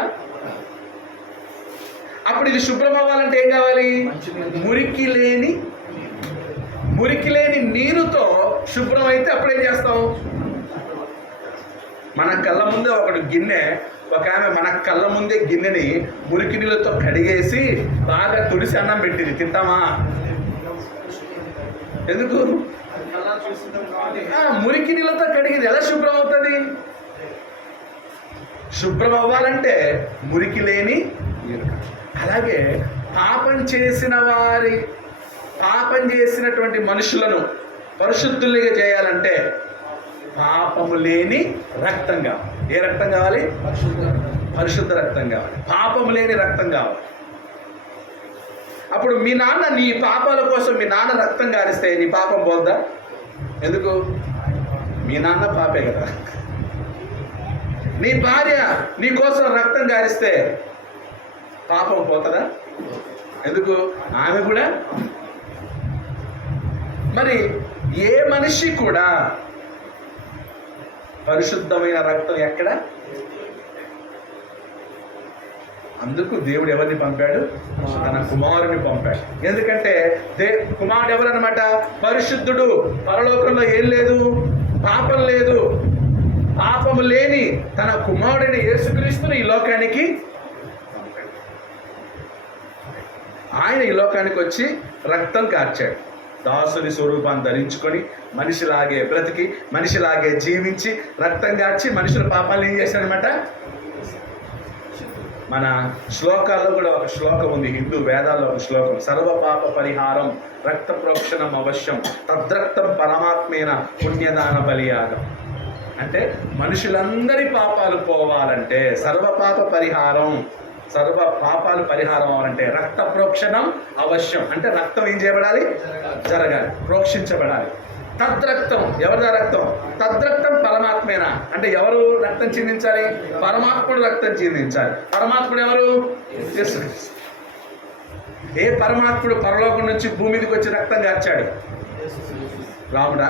అప్పుడు ఇది శుభ్రం అవ్వాలంటే ఏం కావాలి? మురికి లేని నీరుతో శుభ్రం అయితే అప్పుడు ఏం చేస్తాం? మన కళ్ళ ముందే ఒక ఆమె మన కళ్ళ ముందే గిన్నెని మురికి నీళ్ళతో కడిగేసి బాగా తుడిసి అన్నం పెట్టింది. తింటామా? ఎందుకు? మురికి నీళ్ళతో కడిగింది. ఎలా శుభ్రం అవుతుంది? శుభ్రం అవ్వాలంటే మురికి లేని నీరు. అలాగే పాపం చేసినటువంటి మనుషులను పరిశుద్ధులుగా చేయాలంటే పాపము లేని రక్తం కావాలి. ఏ రక్తం కావాలి? పరిశుద్ధ రక్తం కావాలి. పాపము లేని రక్తం కావాలి. అప్పుడు మీ నాన్న నీ పాపాల కోసం మీ నాన్న రక్తం గారిస్తే నీ పాపం పోద్దా? ఎందుకు? మీ నాన్న పాపే కదా. నీ భార్య నీ కోసం రక్తం గారిస్తే పాపం పోతుందా? ఎందుకు? ఆమె కూడా. మరి ఏ మనిషి కూడా పరిశుద్ధమైన రక్తం ఎక్కడ? అందుకు దేవుడు ఎవరిని పంపాడు? తన కుమారుని పంపాడు. ఎందుకంటే కుమారుడు ఎవరన్నమాట? పరిశుద్ధుడు. పరలోకంలో ఏం లేదు? పాపం లేదు. పాపము లేని తన కుమారుడిని యేసుక్రీస్తుని ఈ లోకానికి పంపాడు. ఆయన ఈ లోకానికి వచ్చి రక్తం కార్చాడు. దాసుని స్వరూపాన్ని ధరించుకొని మనిషిలాగే బ్రతికి మనిషిలాగే జీవించి రక్తం కార్చి మనుషుల పాపాలు ఏం చేశాడనమాట? మన శ్లోకాల్లో కూడా ఒక శ్లోకం ఉంది, హిందూ వేదాల్లో ఒక శ్లోకం, సర్వ పాప పరిహారం రక్త ప్రోక్షణం అవశ్యం తద్రక్తం పరమాత్మేన పుణ్యదాన బలియాగం. అంటే మనుషులందరి పాపాలు పోవాలంటే సర్వ పాపాలు పరిహారం అవ్వాలంటే రక్త ప్రోక్షణం అవశ్యం. అంటే రక్తం ఏం చేయబడాలి? జరగాలి, ప్రోక్షించబడాలి. తద్రక్తం, ఎవరిదా రక్తం? తద్రక్తం పరమాత్మేనా. అంటే ఎవరు రక్తం చిందించాలి? పరమాత్ముడు రక్తం చిందించాలి. పరమాత్ముడు ఎవరు? యేసుక్రీస్తు. ఏ పరమాత్ముడు పరలోకం నుంచి భూమిదికి వచ్చి రక్తం కార్చాడు? రాముడా,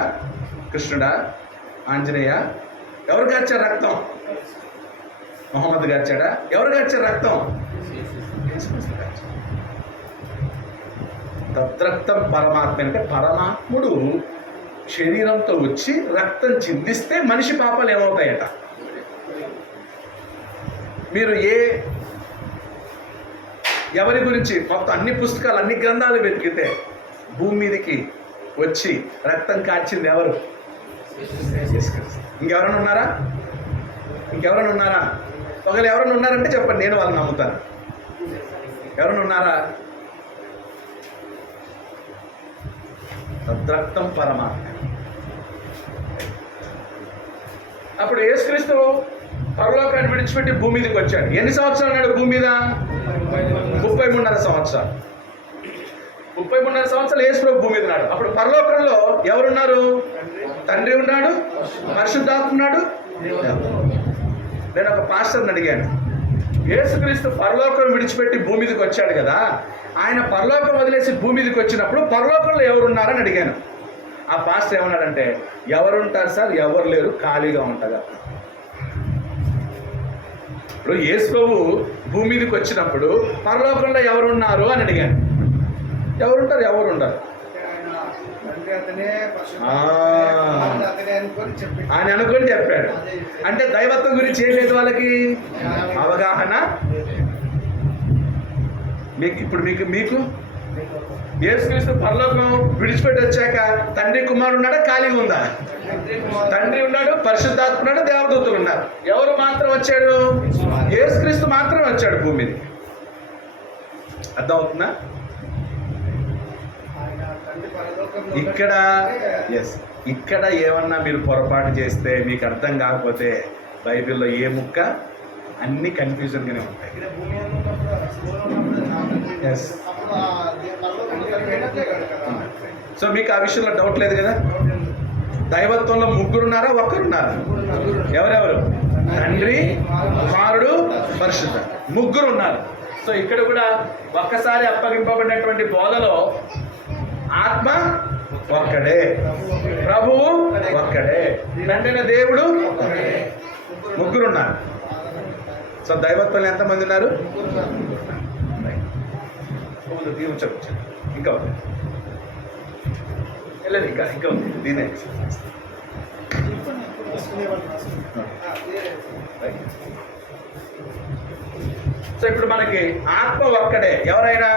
కృష్ణుడా, ఆంజనేయ? ఎవరు కార్చారు రక్తం? మొహమ్మద్ గార్చాడా? ఎవరు గార్చారు రక్తం? తద్రక్తం పరమాత్మ. అంటే పరమాత్ముడు శరీరంతో వచ్చి రక్తం చిందిస్తే మనిషి పాపాలు ఏమవుతాయట? మీరు ఎవరి గురించి మొత్తం అన్ని పుస్తకాలు అన్ని గ్రంథాలు వెతికితే భూమి మీదకి వచ్చి రక్తం కాల్చింది ఎవరు? ఇంకెవరైనా ఉన్నారా? ఒకవేళ ఎవరైనా ఉన్నారంటే చెప్పండి, నేను వాళ్ళని నమ్ముతాను. ఎవరైనా ఉన్నారా? తద్రక్తం పరమాత్మ. అప్పుడు యేసుక్రీస్తు పరలోకాన్ని విడిచిపెట్టి భూమి మీదకి వచ్చాడు. ఎన్ని సంవత్సరాలు ఉన్నాడు భూమి మీద? 33.5 సంవత్సరాలు. 33.5 సంవత్సరాలు యేసు భూమి మీద ఉన్నాడు. అప్పుడు పరలోకంలో ఎవరున్నారు? తండ్రి ఉన్నాడు, పరిశుద్ధాత్మ ఉన్నాడు. నేను ఒక పాస్టర్ని అడిగాను, యేసుక్రీస్తు పరలోకం విడిచిపెట్టి భూమి మీదకి వచ్చాడు కదా, ఆయన పరలోకం వదిలేసి భూమి మీదకి వచ్చినప్పుడు పరలోకంలో ఎవరున్నారని అడిగాను. ఆ పాస్టర్ ఏమన్నాడంటే, ఎవరుంటారు సార్? ఎవరు లేరు, ఖాళీగా ఉంటుందా. ఇప్పుడు యేసు ప్రభు భూమి మీదకి వచ్చినప్పుడు పరలోకంలో ఎవరున్నారు అని అడిగాను. ఎవరుంటారు? ఎవరు ఉండరు. ఆయన అనుకొని చెప్పాడు. అంటే దైవత్వం గురించి ఏం లేదు వాళ్ళకి అవగాహన. మీకు యేసుక్రీస్తు పరలోకం విడిచిపెట్టి వచ్చాక తండ్రి కుమారుడు ఉన్నాడా? ఖాళీగా ఉందా? తండ్రి ఉన్నాడు, పరిశుద్ధాత్మ ఉన్నాడు, దేవదూతలు ఉన్నారు. ఎవరు మాత్రం వచ్చాడు? యేసుక్రీస్తు మాత్రం వచ్చాడు భూమి మీద. అర్థమవుతుందా? ఇక్కడ ఏమన్నా మీరు పొరపాటు చేస్తే, మీకు అర్థం కాకపోతే బైబిల్లో ఏ ముక్క అన్ని కన్ఫ్యూజన్గానే ఉంటాయి. సో మీకు ఆ విషయంలో డౌట్ లేదు కదా? దైవత్వంలో ముగ్గురున్నారా? ఒక్కరున్నారా? ఎవరెవరు? తండ్రి, కుమారుడు, పరిశుద్ధ, ముగ్గురు ఉన్నారు. సో ఇక్కడ కూడా ఒక్కసారి అప్పగింపబడినటువంటి బోధలో ఆత్మ ఒక్కడే, ప్రభువు ఒక్కడే, తండ్రైన దేవుడు ముగ్గురున్నారు. సో దైవత్వంలో ఎంతమంది ఉన్నారు? చెప్పు. ఇంకా ఉంది, వెళ్ళండి. ఇంకా ఉంది. దీనే సో ఇప్పుడు మనకి ఆత్మ ఒక్కడే, ఎవరైనా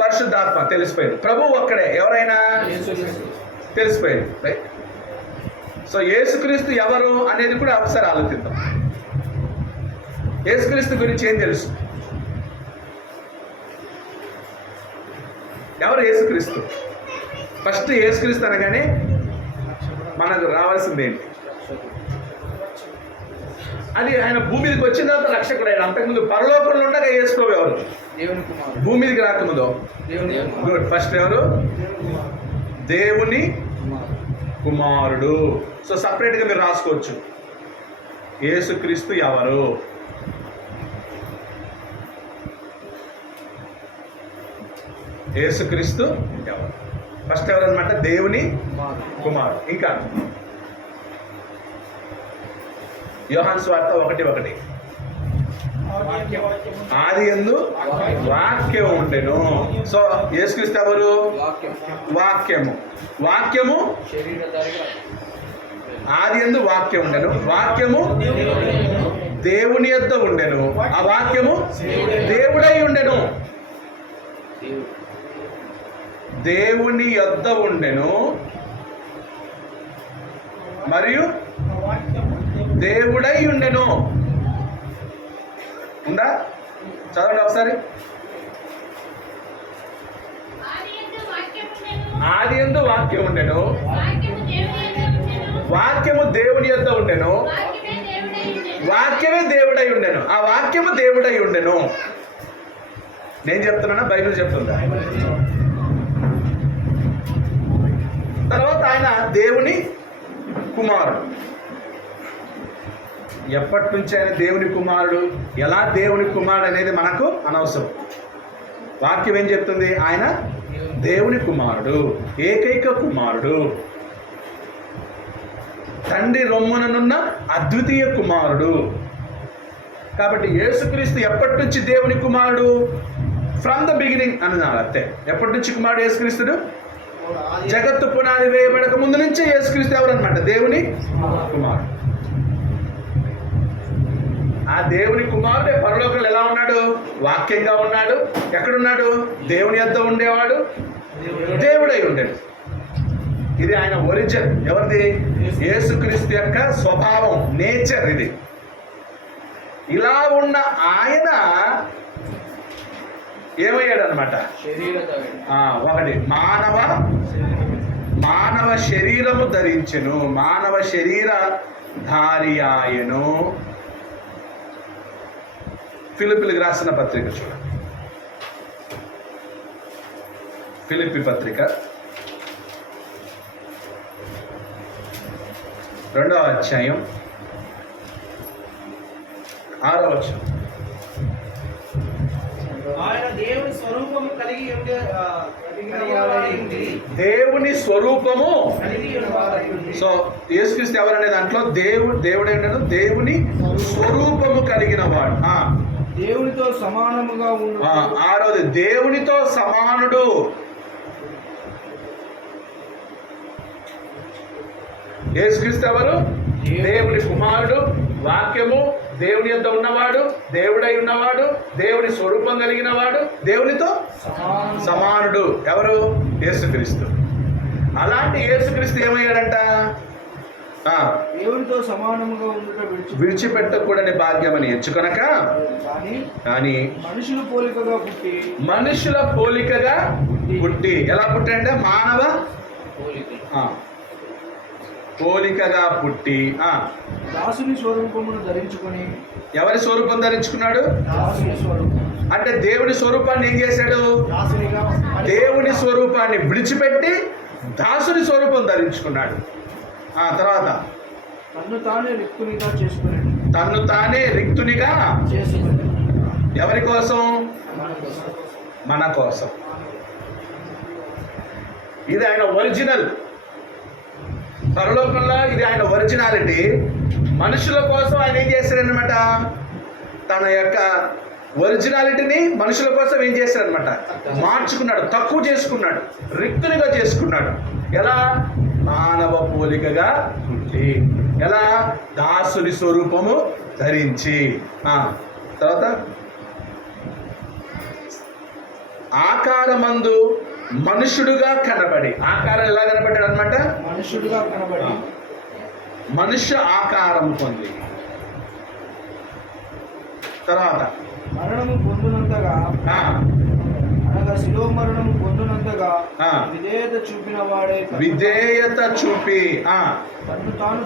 పరిశుద్ధాత్మ తెలిసిపోయింది. ప్రభువు ఒక్కడే, ఎవరైనా తెలిసిపోయింది. రైట్. సో యేసుక్రీస్తు ఎవరు అనేది కూడా ఒకసారి ఆలోచిద్దాం. యేసుక్రీస్తు గురించి ఏం తెలుసు? ఎవరు యేసుక్రీస్తు? ఫస్ట్ యేసుక్రీస్తు అనగానే మనకు రావాల్సింది ఏంటి? అది ఆయన భూమి మీదకి వచ్చిన తర్వాత రక్షకుడు. ఆయన అంతకుముందు పరలోకంలో ఉండగా యేసు ప్రభు ఎవరు? భూమి మీదకి రాకముందు గుడ్. ఫస్ట్ ఎవరు? దేవుని కుమారుడు. సో సపరేట్గా మీరు రాసుకోవచ్చు. యేసుక్రీస్తు ఎవరు? యేసుక్రీస్తు ఎవరు? ఫస్ట్ ఎవరన్నమాట? దేవుని కుమారుడు. ఇంకా యోహాను సువార్త 1:1 ఆది యందు వాక్యం ఉండెను. సో యేసుక్రీస్తు ఎవరు? వాక్యము. వాక్యము శరీరధారిగా ఆది యందు వాక్యం ఉండెను, వాక్యము దేవుని యొద్ద ఉండెను, ఆ వాక్యము దేవుడై ఉండెను. దేవుని యొద్ద ఉండెను మరియు దేవుడై ఉండెను. ఉందా? చదవండి ఒకసారి. ఆది యందు వాక్యం ఉండెను, వాక్యము దేవుని యొద్ద ఉండెను, వాక్యమే దేవుడై ఉండెను, ఆ వాక్యము దేవుడై ఉండెను. నేను చెప్తున్నానా బైబిల్ చెప్తుందా? తర్వాత ఆయన దేవుని కుమారుడు. ఎప్పటి నుంచి ఆయన దేవుని కుమారుడు, ఎలా దేవుని కుమారుడు అనేది మనకు అనవసరం. వాక్యం ఏం చెప్తుంది? ఆయన దేవుని కుమారుడు, ఏకైక కుమారుడు, తండ్రి రొమ్ముననున్న అద్వితీయ కుమారుడు. కాబట్టి యేసుక్రీస్తు ఎప్పటి నుంచి దేవుని కుమారుడు? ఫ్రమ్ ద బిగినింగ్ అన్నారు అంతే. ఎప్పటి నుంచి కుమారుడు యేసుక్రీస్తుడు? జగత్తు పునాది వేయబడక ముందు నుంచే యేసుక్రీస్తు ఎవరన్నమాట? దేవుని కుమారుడు. ఆ దేవుని కుమారుడే పరలోకంలో ఎలా ఉన్నాడు? వాక్యంగా ఉన్నాడు. ఎక్కడున్నాడు? దేవుని యొద్ద ఉండేవాడు, దేవుడై ఉండేది. ఇది ఆయన ఒరిజిన్. ఎవరిది? యేసుక్రీస్తు యొక్క స్వభావం, నేచర్ ఇది. ఇలా ఉన్న ఆయన ఏమయ్యాడు అనమాట? ఒకటి మానవ శరీరము ధరించెను, మానవ శరీర ధారియాయను. ఫిలిప్పీలకు రాసిన పత్రిక చూడండి. ఫిలిప్పీ పత్రిక 2వ అధ్యాయం 6వ వచనం. ఆయన దేవుని స్వరూపము కలిగి ఉండి దేవుని స్వరూపము. కలిగి ఉన్నవాడు. సో యేసుక్రీస్తు ఎవరనే దాంట్లో దేవుడే ఉండదు, దేవుని స్వరూపము కలిగిన వాడు. దేవునితో సమానముగా ఉండు. 6వది దేవునితో సమానుడు. యేసుక్రీస్తు ఎవరు? దేవుని కుమారుడు, వాక్యము, దేవుని యొద్ద ఉన్నవాడు, దేవుడై ఉన్నవాడు, దేవుని స్వరూపం కలిగిన వాడు, దేవునితో సమానుడు. ఎవరు? యేసుక్రీస్తు. అలాంటి యేసుక్రీస్తు ఏమయ్యాడంట? దేవునితో సమానముగా ఉండుట విడిచిపెట్టకూడని భాగ్యమని ఎంచుకొనక, కానీ మనుషుల పోలికగా పుట్టి. ఎలా పుట్టాడంటే? మానవ పోలికగా పుట్టి దాసుని స్వరూపమును ధరించుకొని. ఎవరి స్వరూపం ధరించుకున్నాడు? దాసుని స్వరూపం. అంటే దేవుని స్వరూపాన్ని ఏం చేశాడు? దేవుని స్వరూపాన్ని విడిచిపెట్టి దాసుని స్వరూపం ధరించుకున్నాడు. తర్వాత తన్ను తానే రిక్తునిగా చేసుకుని. ఎవరి కోసం? మన కోసం. ఇది ఆయన ఒరిజినల్. పరలోకంలో ఇది ఆయన ఒరిజినాలిటీ. మనుషుల కోసం ఆయన ఏం చేశాడనమాట? తన యొక్క ఒరిజినాలిటీని మనుషుల కోసం ఏం చేశాడనమాట? మార్చుకున్నాడు, తక్కువ చేసుకున్నాడు, రిక్తునిగా చేసుకున్నాడు. ఎలా? మానవ పోలికగా పుట్టి. ఎలా? దాసుని స్వరూపము ధరించి. తర్వాత ఆకారమందు మనుషుడుగా కనబడి. ఆకారం ఎలా కనబడ్డాడు అనమాట? మనుషుడుగా కనబడి మనుష్య ఆకారం పొంది. తర్వాత మరణము పొందునంతగా, అనగా శిలువ మరణము పొందునంతగా విధేయత చూపి తన్ను తాను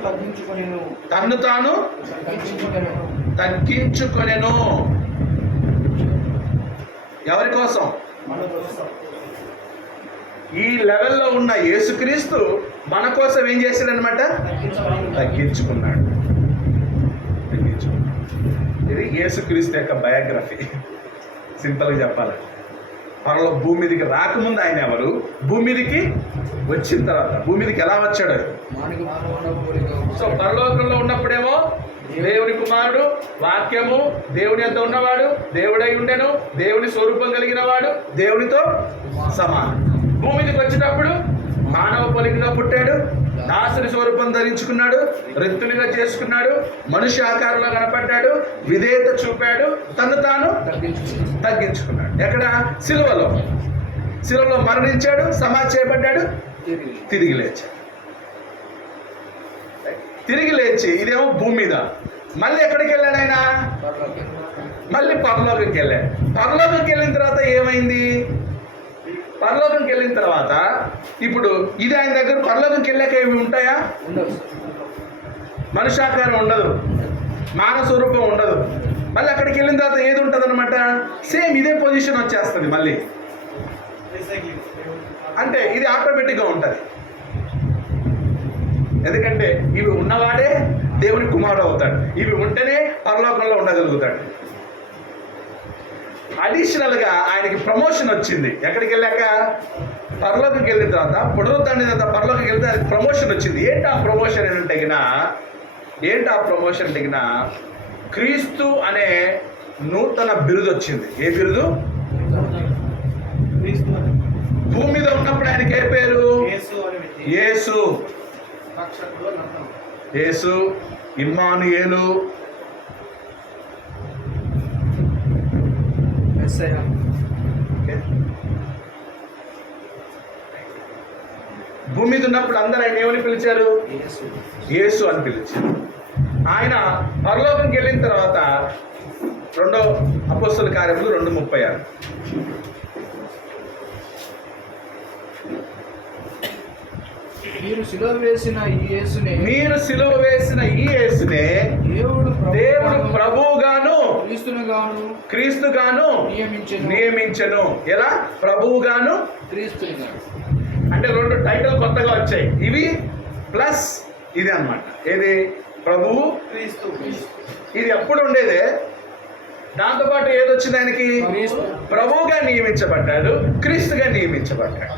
తగ్గించుకొనెను. ఎవరి కోసం? మన కోసం. ఈ లెవెల్లో ఉన్న యేసుక్రీస్తు మన కోసం ఏం చేశాడనమాట? తగ్గించుకున్నాడు. ఇది యేసుక్రీస్తు యొక్క బయోగ్రఫీ. సింపుల్గా చెప్పాలి. భూమి మీదకి రాకముందు ఆయన ఎవరు, భూమి మీదకి వచ్చిన తర్వాత భూమి మీదకి ఎలా వచ్చాడు. సో పరలోకంలో ఉన్నప్పుడేమో దేవుని కుమారుడు, వాక్యము దేవుని యొద్ద ఉన్నవాడు, దేవుడై ఉండెను, దేవుని స్వరూపం కలిగిన వాడు, దేవునితో సమానం. భూమి మీదకి వచ్చినప్పుడు మానవ పోలికగా పుట్టాడు, దాసుని స్వరూపం ధరించుకున్నాడు, రిక్తునిగా చేసుకున్నాడు, మనిషి ఆకారంలో కనపడ్డాడు, విధేయత చూపాడు, తను తాను తగ్గించుకున్నాడు. ఎక్కడ? సిలువలో మరణించాడు, సమాధి చేయబడ్డాడు, తిరిగి లేచి ఇదేమో భూమి మీద. మళ్ళీ ఎక్కడికి వెళ్ళాడు ఆయన? మళ్ళీ పరలోకంకి వెళ్ళాడు. పరలోకంకి వెళ్ళిన తర్వాత ఏమైంది? పరలోకంకి వెళ్ళిన తర్వాత ఇప్పుడు ఇది ఆయన దగ్గర పరలోకంకి వెళ్ళాక ఏమి ఉంటాయా? మనుష్యాకారం ఉండదు, మానవ స్వరూపం ఉండదు. మళ్ళీ అక్కడికి వెళ్ళిన తర్వాత ఏది ఉంటుంది అనమాట? సేమ్ ఇదే పొజిషన్ వచ్చేస్తుంది మళ్ళీ. అంటే ఇది ఆటోమేటిక్గా ఉంటుంది. ఎందుకంటే ఇవి ఉన్నవాడే దేవుని కుమారుడు అవుతాడు, ఇవి ఉంటేనే పరలోకంలో ఉండగలుగుతాడు. అడిషనల్గా ఆయనకి ప్రమోషన్ వచ్చింది. ఎక్కడికి వెళ్ళాక? పరలోకంకి వెళ్ళిన తర్వాత, పునరుద్ధరణ తర్వాత పరలోకంకి వెళ్తే ఆయనకి ప్రమోషన్ వచ్చింది. ఏంటి ఆ ప్రమోషన్ అంటే క్రీస్తు అనే నూతన బిరుదు వచ్చింది. ఏ బిరుదు? భూమి మీద ఉన్నప్పుడు ఆయనకి ఏ పేరు? యేసు. యేసు, ఇమ్మానుయేలు. భూమి మీద ఉన్నప్పుడు అందరూ ఆయన ఏమని పిలిచారు? యేసు అని పిలిచారు. ఆయన పరలోకంకి వెళ్ళిన తర్వాత 2 అపోస్తల కార్యములు 2:36. మీరు సిలువ వేసిన ఈ యేసునే దేవుడు ప్రభువుగాను క్రీస్తుగాను నియమించెను. ఎలా? ప్రభువుగాను క్రీస్తుగాను. అంటే 2 టైటిల్ కొత్తగా వచ్చాయి. ఇవి ప్లస్ ఇది అన్నమాట. ఏది? ప్రభువు, క్రీస్తు. ఇది ఎప్పుడు ఉండేదే. దాంతోపాటు ఏదొచ్చింది ఆయనకి? ప్రభువుగా నియమించబడ్డాడు, క్రీస్తుగా నియమించబడ్డాడు.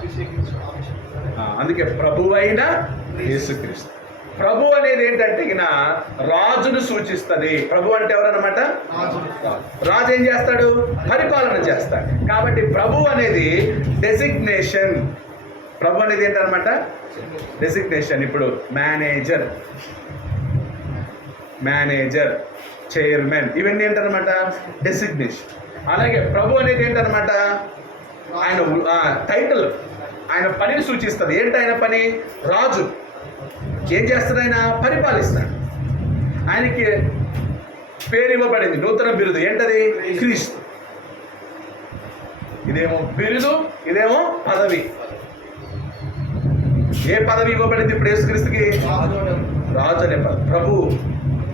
అందుకే ప్రభు అయిన యేసుక్రీస్తు. ప్రభు అనేది ఏంటంటే రాజును సూచిస్తుంది. ప్రభు అంటే ఎవరన్నమాట? రాజు ఏం చేస్తాడు? పరిపాలన చేస్తాడు. కాబట్టి ప్రభు అనేది డెసిగ్నేషన్. ప్రభు అనేది ఏంటన్నమాట? డెసిగ్నేషన్. ఇప్పుడు మేనేజర్, చైర్మన్, ఇవన్నీ ఏంటన్నమాట? డెసిగ్నేషన్. అలాగే ప్రభు అనేది ఏంటన్నమాట? ఆయన టైటిల్, ఆయన పనిని సూచిస్తుంది. ఏంటి ఆయన పని? రాజు. ఏం చేస్తాడు? ఆయన పరిపాలిస్తాడు. ఆయనకి పేరు ఇవ్వబడింది, నూతన బిరుదు. ఏంటది? క్రీస్తు. ఇదేమో బిరుదు, ఇదేమో పదవి. ఏ పదవి ఇవ్వబడింది ఇప్పుడు యేసుక్రీస్తుకి? రాజు అనే పదవి. ప్రభు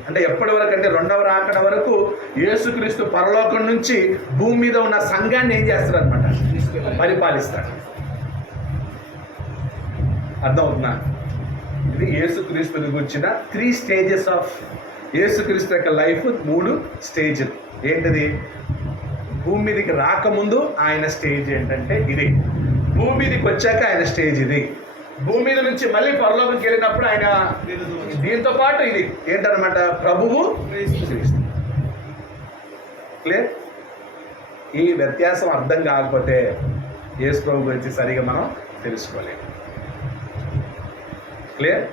అంటే ఎప్పటి వరకు అంటే 2వ రాకడ వరకు యేసుక్రీస్తు పరలోకం నుంచి భూమి మీద ఉన్న సంఘాన్ని ఏం చేస్తాడు అనమాట? పరిపాలిస్తాడు. అర్థమవుతుందా? ఇది యేసుక్రీస్తుని గురించిన 3 స్టేజెస్ ఆఫ్ యేసుక్రీస్తు యొక్క లైఫ్. 3 స్టేజ్లు. ఏంటిది? భూమి మీదకి రాకముందు ఆయన స్టేజ్ ఏంటంటే ఇది. భూమి మీదకి వచ్చాక ఆయన స్టేజ్ ఇది. భూమి మీద నుంచి మళ్ళీ పరలోకంకి వెళ్ళినప్పుడు ఆయన దీంతో పాటు ఇది ఏంటన్నమాట? ప్రభువు, క్రీస్తు. క్లియర్? ఈ వ్యత్యాసం అర్థం కాకపోతే యేసు ప్రభు గురించి సరిగా మనం తెలుసుకోలేము. క్లియర్?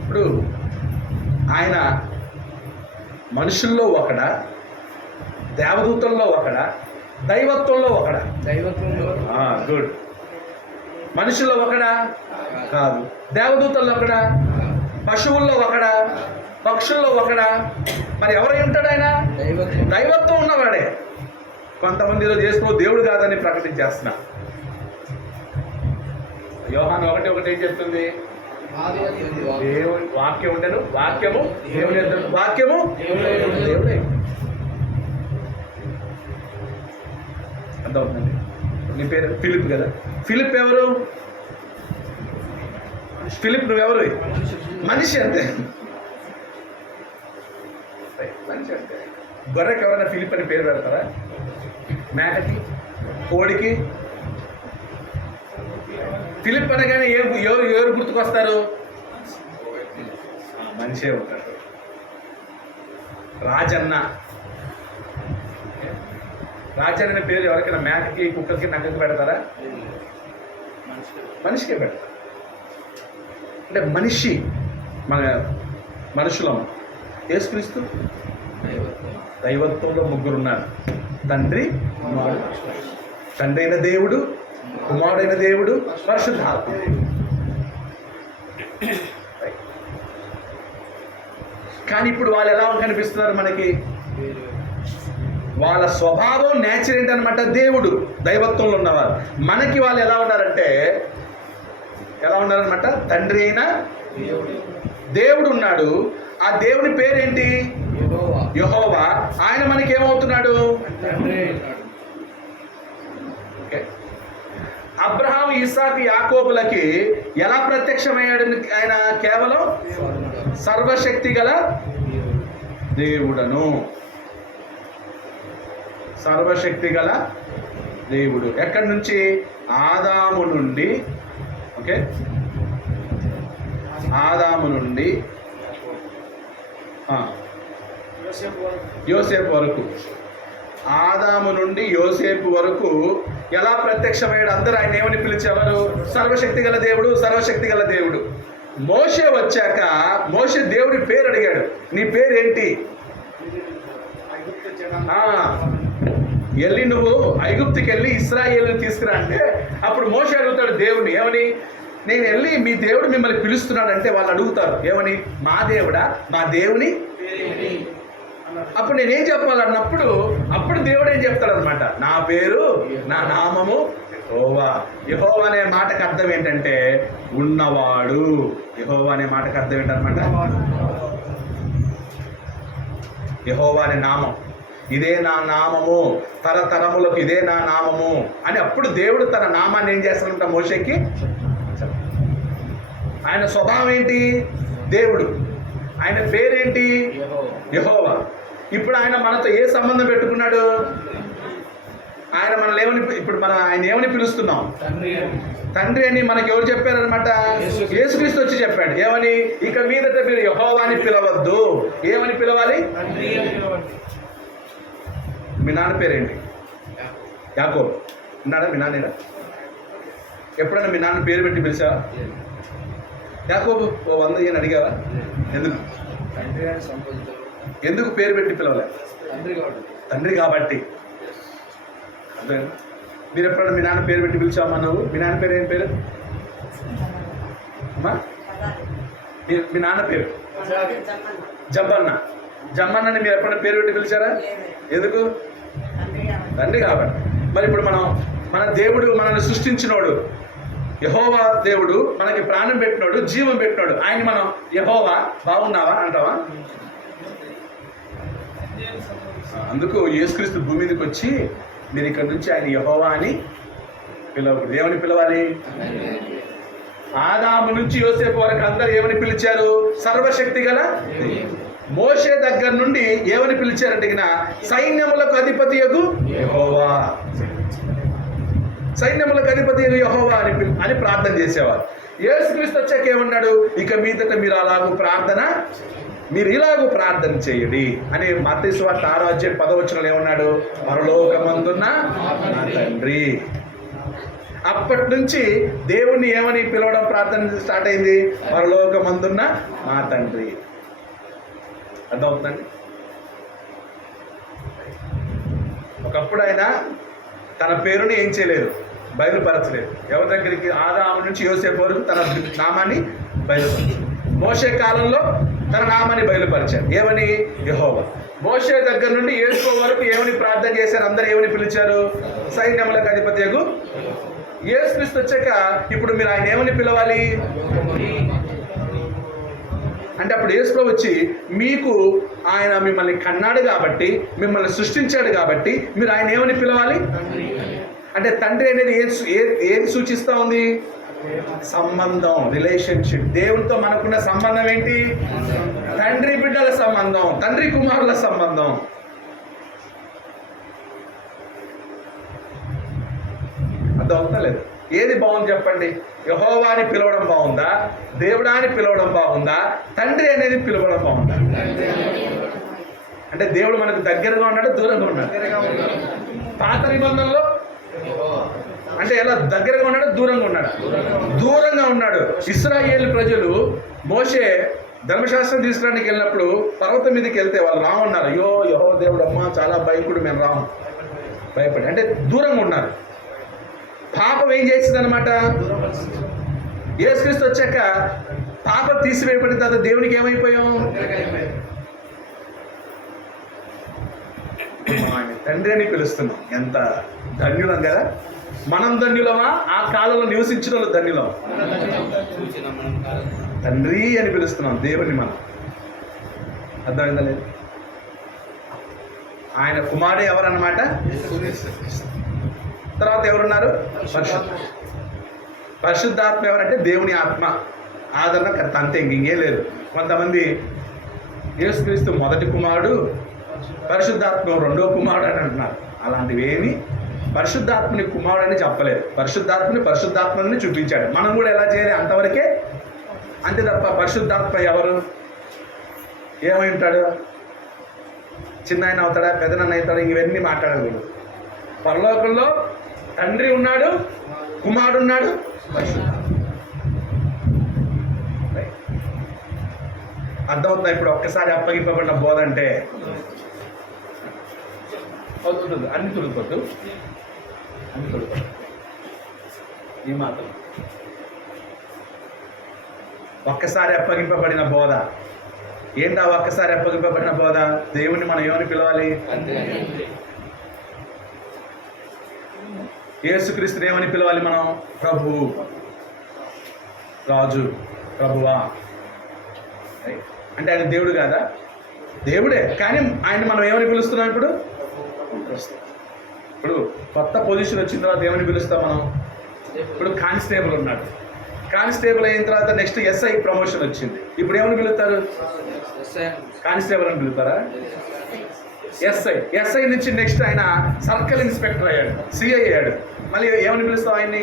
ఇప్పుడు ఆయన మనుషుల్లో ఒకడా, దేవదూతల్లో ఒకడా, దైవత్వంలో ఒకడా? గుడ్. మనుషుల్లో ఒకడా? కాదు. దేవదూతల్లో ఒకడా? పశువుల్లో ఒకడా? పక్షుల్లో ఒకడా? మరి ఎవరై ఉంటాడు ఆయన? దైవత్వం ఉన్నవాడే. కొంతమంది ఈరోజు యేసు దేవుడు కాదని ప్రకటించేస్తున్నా. యోహాను 1:1 ఏం చెప్తుంది? దేవుని వాక్యం ఉండెను, వాక్యము దేవుని యొద్ద, వాక్యము దేవుడే. అర్థమవుతుంది? నీ పేరు ఫిలిప్ కదా? ఫిలిప్ ఎవరు? ఫిలిప్ నువ్వెవరు? మనిషి అంతే. గొర్రెకి ఎవరైనా ఫిలిప్ అని పేరు పెడతారా? మేకకి, కోడికి? ఫిలిప్ అనగానే ఎవరు గుర్తుకొస్తారు? మనిషే ఉంటాడు. రాజన్న అనే పేరు ఎవరికైనా మేకకి, కుక్కకి, నక్కకి పెడతారా? మనిషికే పెడతారు. అంటే మనిషి, మన మనుషులం. యేసుక్రీస్తు దైవత్వంలో ముగ్గురు ఉన్నారు. తండ్రి అయిన దేవుడు, కుమారుడైన దేవుడు, పరిశుద్ధాత్మ. కానీ ఇప్పుడు వాళ్ళు ఎలా కనిపిస్తున్నారు మనకి? వాళ్ళ స్వభావం నేచర్ ఏంటనమాట? దేవుడు దైవత్వంలో ఉన్నవారు. మనకి వాళ్ళు ఎలా ఉన్నారంటే, ఎలా ఉన్నారనమాట? తండ్రి అయిన దేవుడు ఉన్నాడు. ఆ దేవుని పేరేంటి? యెహోవా. ఆయన మనకి ఏమవుతున్నాడు? ఓకే. అబ్రహాము, ఇస్సాకు, యాకోబులకి ఎలా ప్రత్యక్షమయ్యాడు ఆయన? కేవలం సర్వశక్తి గల దేవుడను. సర్వశక్తి గల దేవుడు. ఎక్కడి నుంచి? ఆదాము నుండి. ఓకే, ఆదాము నుండి యోసేపు వరకు. ఆదాము నుండి యోసేపు వరకు ఎలా ప్రత్యక్షమయ్యాడు? అందరూ ఆయన ఏమని పిలిచేవారు? సర్వశక్తి గల దేవుడు, సర్వశక్తి గల దేవుడు. మోషే వచ్చాక మోషే దేవుడి పేరు అడిగాడు, నీ పేరేంటి? వెళ్ళి నువ్వు ఐగుప్తుకి వెళ్ళి ఇశ్రాయేలుని తీసుకురా అంటే, అప్పుడు మోషే అడుగుతాడు దేవుని, ఏమని? నేను వెళ్ళి మీ దేవుడు మిమ్మల్ని పిలుస్తున్నాడంటే వాళ్ళు అడుగుతారు ఏమని? మా దేవుడా, మా దేవుని. అప్పుడు నేనేం చెప్పాలన్నప్పుడు అప్పుడు దేవుడు ఏం చెప్తాడనమాట? నా పేరు, నా నామము యెహోవా. యెహోవా అనే మాటకు అర్థం ఏంటంటే ఉన్నవాడు. యెహోవా అనే మాటకు అర్థం ఏంటనమాట? యెహోవా అనే నామం. ఇదే నా నామము, తరతరములకు ఇదే నా నామము అని అప్పుడు దేవుడు తన నామాన్ని ఏం చేస్తాడంట? మోషేకి. ఆయన స్వభావం ఏంటి? దేవుడు. ఆయన పేరేంటి? యెహోవా. ఇప్పుడు ఆయన మనతో ఏ సంబంధం పెట్టుకున్నాడు? ఆయన మనల్ని ఏమని, ఇప్పుడు మనం ఆయన ఏమని పిలుస్తున్నాం? తండ్రి అని మనకి ఎవరు చెప్పారనమాట? యేసుక్రీస్తు వచ్చి చెప్పాడు. ఏమని? ఇక మీదట మీరు యెహోవా అని పిలవద్దు. ఏమని పిలవాలి? మీ నాన్న పేరేంటి? యాకోబు. ఉన్నాడా మీ నాన్న? ఎప్పుడైనా మీ నాన్న పేరు పెట్టి పిలిచావా? యాకోబు 100 అని అడిగావా? ఎందుకు పేరు పెట్టి పిలవలే? తండ్రి కాబట్టి. మీరు ఎప్పుడైనా మీ నాన్న పేరు పెట్టి పిలిచావమ్మా? నువ్వు మీ నాన్న పేరు ఏం పేరు అమ్మా? మీ నాన్న పేరు జమ్మన్న. జమ్మన్నని మీరు ఎప్పుడైనా పేరు పెట్టి పిలిచారా? ఎందుకు? తండ్రి కాబట్టి. మరి ఇప్పుడు మన దేవుడు మనల్ని సృష్టించినోడు యెహోవా దేవుడు, మనకి ప్రాణం పెట్టినోడు, జీవం పెట్టినోడు. ఆయన మనం యెహోవా బాగున్నావా అంటావా? అందుకు యేసుక్రీస్తు భూమి మీదకి వచ్చి మీరు ఇక్కడ నుంచి ఆయన యెహోవా అని పిలవకూడదు. ఏమని పిలవాలి? ఆదాము నుంచి యోసేపు వరకు అందరూ ఏమని పిలిచారు? సర్వశక్తి గల. మోషే దగ్గర నుండి ఏమని పిలిచారంటే సైన్యములకు అధిపతి యగు యెహోవా. సైన్యములకు అధిపతి యగు యెహోవా అని ప్రార్థన చేసేవారు. యేసుక్రీస్తు వచ్చాక ఏమన్నాడు? ఇక మీదట మీరు ఇలాగూ ప్రార్థన చేయండి అని మత్తయి సువార్త 6:10 ఏమన్నాడు? పరలోకమందున్న నా తండ్రి. అప్పటి నుంచి దేవుణ్ణి ఏమని పిలవడం ప్రార్థన స్టార్ట్ అయింది? పరలోకమందున్న మా తండ్రి. అర్థమవుతుందండి? ఒకప్పుడు ఆయన తన పేరుని ఏం చేయలేదు, బయలుపరచలేదు. ఎవరి దగ్గరికి? ఆదాము నుంచి యోసేపు వరకు తన నామాన్ని బయలుపరచారు. మోషే కాలంలో తన నామాన్ని బయలుపరిచారు. ఏమని? యెహోవా. మోషే దగ్గర నుండి యేసు వరకు ఏమని ప్రార్థన చేశారు? అందరూ ఏమని పిలిచారు? సైన్యములకు అధిపతి యగు. యేసుక్రీస్తు వచ్చాక ఇప్పుడు మీరు ఆయన ఏమని పిలవాలి అంటే అప్పుడు యేసులో వచ్చి మీకు ఆయన మిమ్మల్ని కన్నాడు కాబట్టి, మిమ్మల్ని సృష్టించాడు కాబట్టి మీరు ఆయన ఏమని పిలవాలి అంటే తండ్రి అనేది ఏది సూచిస్తూ ఉంది? సంబంధం, రిలేషన్షిప్. దేవునితో మనకున్న సంబంధం ఏంటి? తండ్రి బిడ్డల సంబంధం, తండ్రి కుమారుల సంబంధం. అర్థం అవుతా లేదు? ఏది బాగుంది చెప్పండి? యెహోవా అని పిలవడం బాగుందా? దేవుడా అని పిలవడం బాగుందా? తండ్రి అనేది పిలవడం బాగుందా? అంటే దేవుడు మనకు దగ్గరగా ఉన్నాడు, దూరంగా ఉన్నాడు? పాత నిబంధనలో అంటే ఎలా దగ్గరగా ఉన్నాడు, దూరంగా ఉన్నాడు? దూరంగా ఉన్నాడు. ఇశ్రాయేలు ప్రజలు మోషే ధర్మశాస్త్రం తీసుకురానికి వెళ్ళినప్పుడు పర్వతం మీదకి వెళ్తే వాళ్ళు రామన్నారు. అయ్యో యెహోవా దేవుడు అమ్మ చాలా భయంకుడు, మేము రాము, భయపడి. అంటే దూరంగా ఉన్నారు. పాపం ఏం చేసింది అనమాట? యేసుక్రీస్తు వచ్చాక పాపం తీసివేయబడిన తర్వాత దేవునికి ఏమైపోయాం? ఆయన తండ్రి అని పిలుస్తున్నాం. ఎంత ధన్యులం కదా! మనం ధన్యులమా? ఆ కాలంలో నివసించిన వాళ్ళు ధన్యులం. తండ్రి అని పిలుస్తున్నాం దేవుని మనం. అర్థమైందా లేదు? ఆయన కుమారుడు ఎవరన్నమాట? తర్వాత ఎవరున్నారు? పరిశుద్ధాత్మ ఎవరంటే దేవుని ఆత్మ, ఆదరణకర్త, అంతే, ఇంకేం లేదు. కొంతమంది యేసుక్రీస్తు మొదటి కుమారుడు, పరిశుద్ధాత్మ రెండో కుమారుడు అని అంటున్నారు. అలాంటివి ఏమి పరిశుద్ధాత్మని కుమారుడు అని చెప్పలేదు. పరిశుద్ధాత్మని చూపించాడు. మనం కూడా ఎలా చేయాలి? అంతవరకే, అంతే తప్ప పరిశుద్ధాత్మ ఎవరు, ఏమై ఉంటాడు, చిన్న ఆయన అవుతాడా, పెద్దనాన్న అవుతాడా, ఇవన్నీ మాట్లాడకూడదు. పరలోకంలో తండ్రి ఉన్నాడు, కుమారుడు ఉన్నాడు, పరిశుద్ధాత్మ. అర్థమవుతుందా? ఇప్పుడు ఒక్కసారి అప్పగింపబడిన బోధ అంటే అవుతుంది. అన్ని తొలగిపోద్దు, అన్ని తొలగిపోద్దు. ఈ మాత్రం ఒక్కసారి అప్పగింపబడిన బోధ ఏంటా? ఒక్కసారి అప్పగింపబడిన బోధ దేవుని మనం ఏమని పిలవాలి? యేసుక్రీస్తుని ఏమని పిలవాలి మనం? ప్రభు, రాజు, ప్రభువా. అంటే ఆయన దేవుడు కాదా? దేవుడే, కానీ ఆయన మనం ఏమని పిలుస్తున్నాం? ఇప్పుడు కొత్త పొజిషన్ వచ్చిన తర్వాత ఏమని పిలుస్తాం మనం? ఇప్పుడు కానిస్టేబుల్ ఉన్నాడు, కానిస్టేబుల్ అయిన తర్వాత నెక్స్ట్ ఎస్ఐ ప్రమోషన్ వచ్చింది. ఇప్పుడు ఏమని పిలుస్తారు? కానిస్టేబుల్ అని పిలుస్తారా? ఎస్ఐ నుంచి నెక్స్ట్ ఆయన సర్కిల్ ఇన్స్పెక్టర్ అయ్యాడు, సిఐ అయ్యాడు. మళ్ళీ ఏమని పిలుస్తావు ఆయన్ని?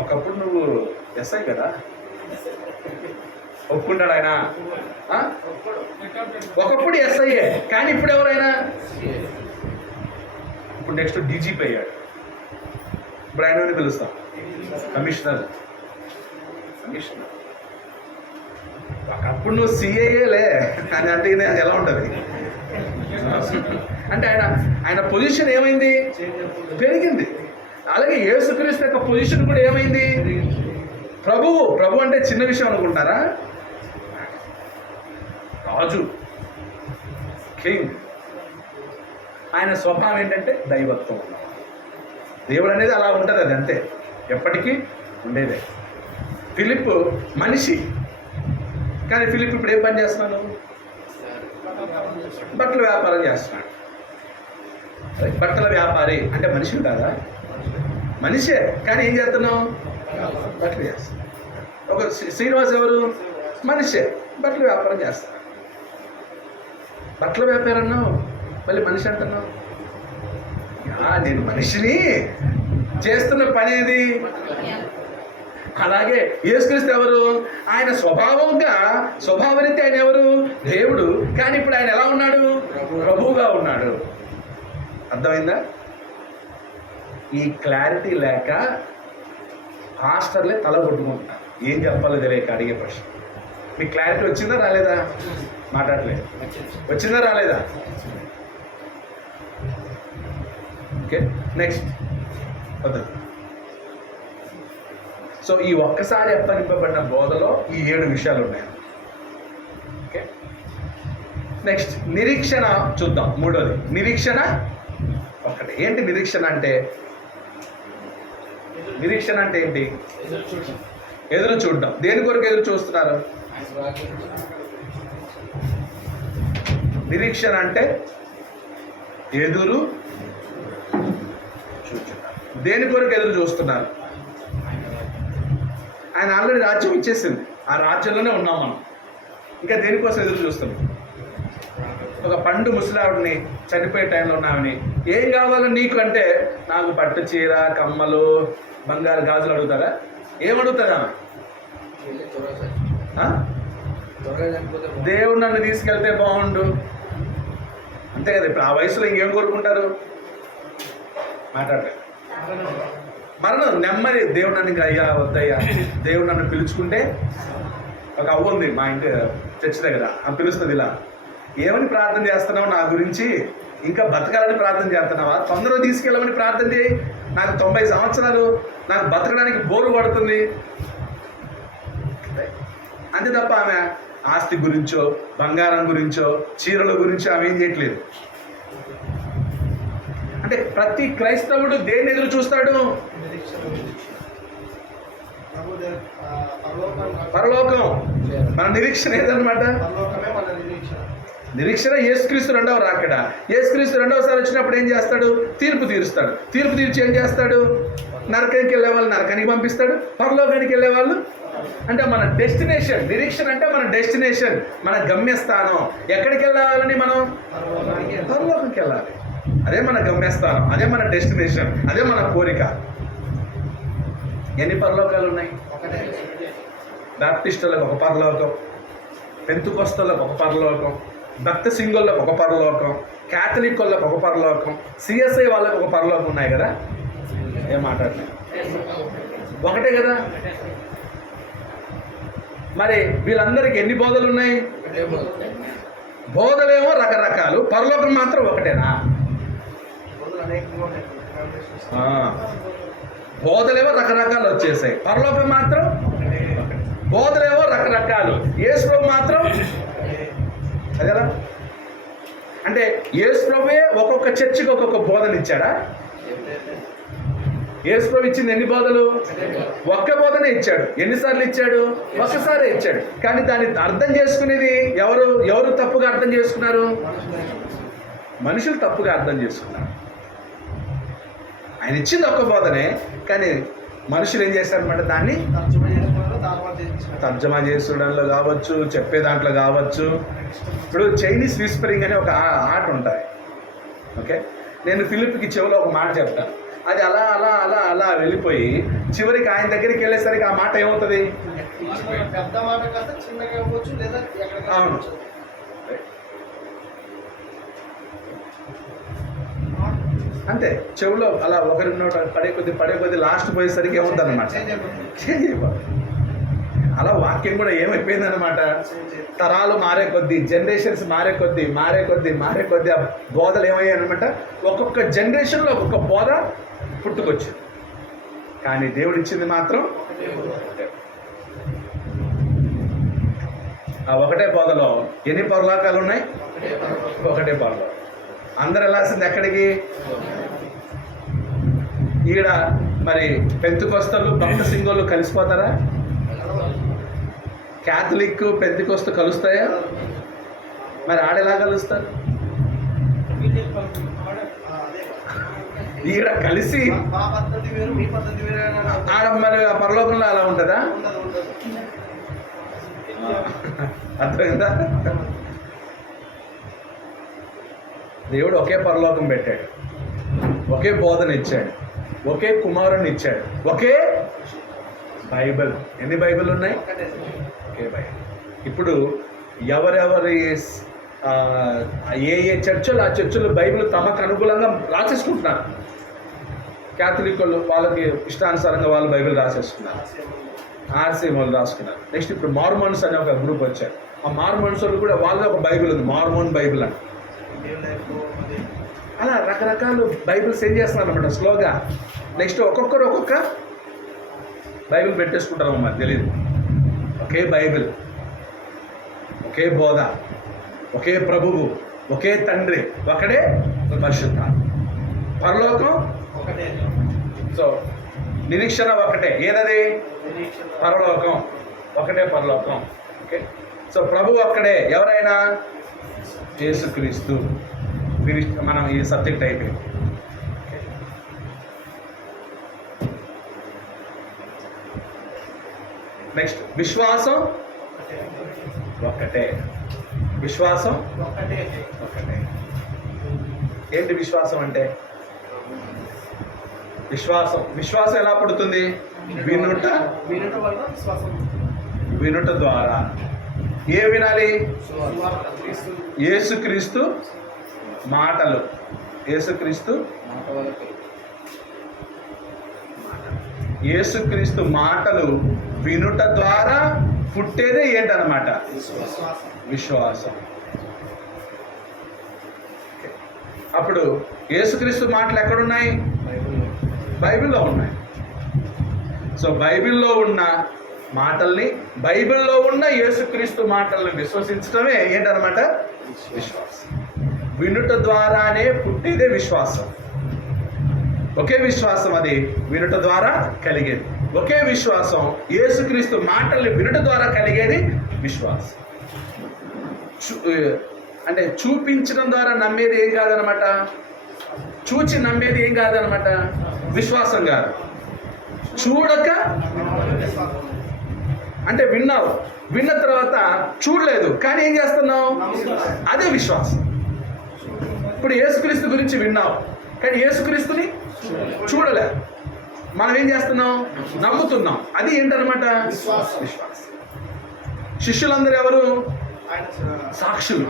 ఒకప్పుడు నువ్వు ఎస్ఐ కదా, ఒప్పుకుంటాడు ఆయన. ఒకప్పుడు ఎస్ఐఏ, కానీ ఇప్పుడు ఎవరైనా? ఇప్పుడు నెక్స్ట్ డీజీపీ అయ్యాడు. ఇప్పుడు ఆయన పిలుస్తాం కమిషనర్. ఒకప్పుడు నువ్వు సిఐఏలే అని అంటే ఎలా ఉంటుంది? అంటే ఆయన పొజిషన్ ఏమైంది? పెరిగింది. అలాగే యేసుక్రీస్తు యొక్క పొజిషన్ కూడా ఏమైంది? ప్రభు అంటే చిన్న విషయం అనుకుంటారా? రాజు, కింగ్. ఆయన స్వభావం ఏంటంటే దైవత్వం. దేవుడు అనేది అలా ఉంటుంది, అది అంతే, ఎప్పటికీ ఉండేదే. ఫిలిప్ మనిషి, కానీ ఫిలిప్ ఇప్పుడు ఏం పని చేస్తున్నాడు? బట్టల వ్యాపారం చేస్తున్నాడు. బట్టల వ్యాపారి అంటే మనిషి కాదా? మనిషే, కానీ ఏం చేస్తున్నావు? బట్టలు చేస్తున్నావు. ఒక శ్రీనివాస్ ఎవరు? మనిషే, బట్టల వ్యాపారం చేస్తాడు. బట్టల వ్యాపారం అన్నావు, మళ్ళీ మనిషి అంటున్నావు. నేను మనిషిని, చేస్తున్న పని ఏది? అలాగే యేసుక్రీస్తు ఎవరు? ఆయన స్వభావరీత్యా ఆయన ఎవరు? దేవుడు, కానీ ఇప్పుడు ఆయన ఎలా ఉన్నాడు? ప్రభువుగా ఉన్నాడు. అర్థమైందా? ఈ క్లారిటీ లేక పాస్టర్లే తల కొట్టుకుంటున్నారు. ఏం చెప్పాలో తెలియక అడిగే ప్రశ్న. మీకు క్లారిటీ వచ్చిందా రాలేదా? మాట్లాడలేదు. వచ్చిందా రాలేదా? ఓకే, నెక్స్ట్ పద్ధతి. సో ఈ ఒక్కసారి అప్పగింపబడిన బోధలో ఈ 7 విషయాలు ఉన్నాయి. ఓకే, నెక్స్ట్ నిరీక్షణ చూద్దాం. మూడోది నిరీక్షణ. ఒకటి ఏంటి నిరీక్షణ అంటే? నిరీక్షణ అంటే ఏంటి? ఎదురు చూడడం. దేని కొరకు ఎదురు చూస్తున్నారు? నిరీక్షణ అంటే ఎదురు చూస్తున్నారు. దేని కొరకు ఎదురు చూస్తున్నారు? ఆయన ఆల్రెడీ రాజ్యం ఇచ్చేసింది. ఆ రాజ్యంలోనే ఉన్నాం మనం. ఇంకా దేనికోసం ఎదురు చూస్తున్నాం? ఒక పండు ముసలావిడిని చనిపోయే టైంలో ఉన్నామని, ఏం కావాలో నీకు అంటే, నాకు పట్టు చీర, కమ్మలు, బంగారు గాజులు అడుగుతారా? ఏమడుగుతారా? దేవుడు నన్ను తీసుకెళ్తే బాగుండు అంతే కదా. ఇప్పుడు ఆ వయసులో ఇంకేం కోరుకుంటారు? మాట్లాడలేదు. మరణం, నెమ్మది. దేవుడు నన్ను ఇంకా అయ్యా వద్దయ్యా, దేవుడు నన్ను పిలుచుకుంటే. ఒక అవ్వ ఉంది మా ఇంటి చర్చి దగ్గర, ఆమె పిలుస్తుంది ఇలా, ఏమని ప్రార్థన చేస్తున్నావు నా గురించి? ఇంకా బతకాలని ప్రార్థన చేస్తున్నావా? తొందరగా తీసుకెళ్ళమని ప్రార్థన చేయి. నాకు 90 సంవత్సరాలు, నాకు బతకడానికి బోరు పడుతుంది అంతే తప్ప ఆమె ఆస్తి గురించో, బంగారం గురించో, చీరల గురించో ఆమె ఏం చేయట్లేదు. అంటే ప్రతి క్రైస్తవుడు దేన్ని ఎదురు చూస్తాడు? పరలోకం. మన నిరీక్షణ ఏదన్నమాట? నిరీక్షణ యేసుక్రీస్తు రెండవ రాకడ. యేసుక్రీస్తు రెండవసారి వచ్చినప్పుడు ఏం చేస్తాడు? తీర్పు తీరుస్తాడు. తీర్పు తీర్చి ఏం చేస్తాడు? నరకానికి వెళ్ళే వాళ్ళు నరకానికి పంపిస్తాడు, పరలోకానికి వెళ్ళే వాళ్ళు అంటే మన డెస్టినేషన్. నిరీక్షణ అంటే మన డెస్టినేషన్, మన గమ్యస్థానం. ఎక్కడికి వెళ్ళాలని మనం? పరలోకంకి వెళ్ళాలి. అదే మన గమ్యస్థానం, అదే మన డెస్టినేషన్, అదే మన కోరిక. ఎన్ని పరలోకాలు ఉన్నాయి? బాప్టిస్టులకు ఒక పరలోకం, పెంతుకొస్తలకు ఒక పరలోకం, భక్త సింగులకు ఒక పరలోకం, క్యాథలిక్ వాళ్ళకు ఒక పరలోకం, సిఎస్ఐ వాళ్ళకు ఒక పరలోకం ఉన్నాయి కదా. ఏం మాట్లాడలేదు, ఒకటే కదా. మరి వీళ్ళందరికీ ఎన్ని బోధలు ఉన్నాయి? బోధలేమో రకరకాలు, పరలోకం మాత్రం ఒకటేనా? బోధలేమో రకరకాలు వచ్చేసాయి, పరలోకం మాత్రం బోధలేమో రకరకాలు, యేసుప్రభు మాత్రం అదేలా? అంటే యేసుప్రభువే ఒక్కొక్క చర్చికి ఒక్కొక్క బోధన ఇచ్చాడా? యేసుప్రభు ఇచ్చింది ఎన్ని బోధలు? ఒక్క బోధనే ఇచ్చాడు. ఎన్నిసార్లు ఇచ్చాడు? ఒక్కసారే ఇచ్చాడు. కానీ దాన్ని అర్థం చేసుకునేది ఎవరు తప్పుగా అర్థం చేసుకున్నారు? మనుషులు తప్పుగా అర్థం చేసుకున్నారు. ఆయన ఇచ్చింది ఒక్క బోధనే, కానీ మనుషులు ఏం చేస్తారనమాట, దాన్ని తర్జమా చేసుకోవడంలో కావచ్చు, చెప్పే దాంట్లో కావచ్చు. ఇప్పుడు చైనీస్ విస్పరింగ్ అనే ఒక ఆట ఉంటుంది. ఓకే, నేను ఫిలిప్కి చెవిలో ఒక మాట చెప్తాను, అది అలా అలా అలా అలా వెళ్ళిపోయి చివరికి ఆయన దగ్గరికి వెళ్ళేసరికి ఆ మాట ఏమవుతుంది? అవును, అంతే. చెవులో అలా ఒకరి నోట పడే కొద్ది లాస్ట్ పోయేసరికి ఏముంది అనమాట, చేంజ్ అయిపోతుంది. అలా వాక్యం కూడా ఏమైపోయిందనమాట, తరాలు మారే కొద్దీ, జనరేషన్స్ మారే కొద్దీ ఆ బోధలు ఏమయ్యాయి అనమాట. ఒక్కొక్క జనరేషన్లో ఒక్కొక్క బోధ పుట్టుకొచ్చింది. కానీ దేవుడు ఇచ్చింది మాత్రం ఆ ఒకటే బోధలో ఎన్ని పరలోకాలు ఉన్నాయి? ఒకటే పరలోకం. అందరు వెళ్ళాల్సింది ఎక్కడికి? ఈడ మరి పెంతుకొస్తలు, భక్త సింగోళ్ళు కలిసిపోతారా? క్యాథలిక్ పెంతుకొస్తు కలుస్తాయా? మరి ఆడెలా కలుస్తారు? ఈడ కలిసి ఆడ మరి ఆ పరలోకంలో అలా ఉంటుందా? అర్థమైందా? దేవుడు ఒకే పరలోకం పెట్టాడు, ఒకే బోధన ఇచ్చాడు, ఒకే కుమారుని ఇచ్చాడు, ఒకే బైబిల్. ఎన్ని బైబిల్ ఉన్నాయి? ఒకే బైబిల్. ఇప్పుడు ఎవరెవరి ఏ చర్చలు ఆ చర్చలు బైబిల్ తమకు అనుకూలంగా రాసేసుకుంటున్నారు. క్యాథలిక్ వాళ్ళు వాళ్ళకి ఇష్టానుసారంగా వాళ్ళు బైబిల్ రాసేసుకున్నారు, ఆర్సీ వాళ్ళు రాసుకున్నారు. నెక్స్ట్ ఇప్పుడు మార్మోన్స్ అనే ఒక గ్రూప్ వచ్చారు. ఆ మార్మోన్స్ వాళ్ళు కూడా వాళ్ళ ఒక బైబిల్ ఉంది, మార్మోన్ బైబిల్ అని. అలా రకరకాలు బైబిల్స్ ఏం చేస్తున్నారు అనమాట స్లోగా. నెక్స్ట్ ఒక్కొక్కరు ఒక్కొక్క బైబిల్ పెట్టేసుకుంటారు, మరి తెలియదు. ఒకే బైబిల్, ఒకే బోధ, ఒకే ప్రభువు, ఒకే తండ్రి, ఒకడే పరిశుద్ధ, పరలోకం ఒకటే. సో నిరీక్షణ ఒకటే. ఏదది? పరలోకం. ఒకటే పరలోకం. ఓకే, సో ప్రభు ఒక్కడే. ఎవరైనా? యేసుక్రీస్తు. మనం ఈ సబ్జెక్ట్ అయిపోయింది. నెక్స్ట్ విశ్వాసం ఒక్కటే. విశ్వాసం ఒక్కటే. ఒక్కటే. ఏంటి విశ్వాసం అంటే? విశ్వాసం ఎలా పుడుతుంది? వినుట వలన విశ్వాసం. వినుట ద్వారా. ఏ వినాలి? సువార్త, క్రీస్తు యేసుక్రీస్తు మాటలు. యేసుక్రీస్తు మాటలు వినుట ద్వారా పుట్టేదే ఏంటన్నమాట? విశ్వాసం. అప్పుడు యేసుక్రీస్తు మాటలు ఎక్కడున్నాయి? బైబిల్లో ఉన్నాయి. సో బైబిల్లో ఉన్న మాటల్ని, బైబిల్లో ఉన్న యేసుక్రీస్తు మాటల్ని విశ్వసించడమే ఏంటన్నమాట? విశ్వాసం. వినుట ద్వారానే పుట్టేదే విశ్వాసం. ఒకే విశ్వాసం అది వినుట ద్వారా కలిగేది. ఒకే విశ్వాసం యేసుక్రీస్తు మాటల్ని వినుట ద్వారా కలిగేది విశ్వాసం. అంటే చూపించడం ద్వారా నమ్మేది ఏం కాదనమాట, చూచి నమ్మేది ఏం కాదనమాట, విశ్వాసం కాదు. చూడక అంటే విన్నావు, విన్న తర్వాత చూడలేదు కానీ ఏం చేస్తున్నావు, అదే విశ్వాసం. ఇప్పుడు యేసుక్రీస్తు గురించి విన్నావు కానీ యేసుక్రీస్తుని చూడలే, మనం ఏం చేస్తున్నాం, నమ్ముతున్నాం. అది ఏంటనమాట, విశ్వాసం. శిష్యులందరూ ఎవరు? సాక్షులు.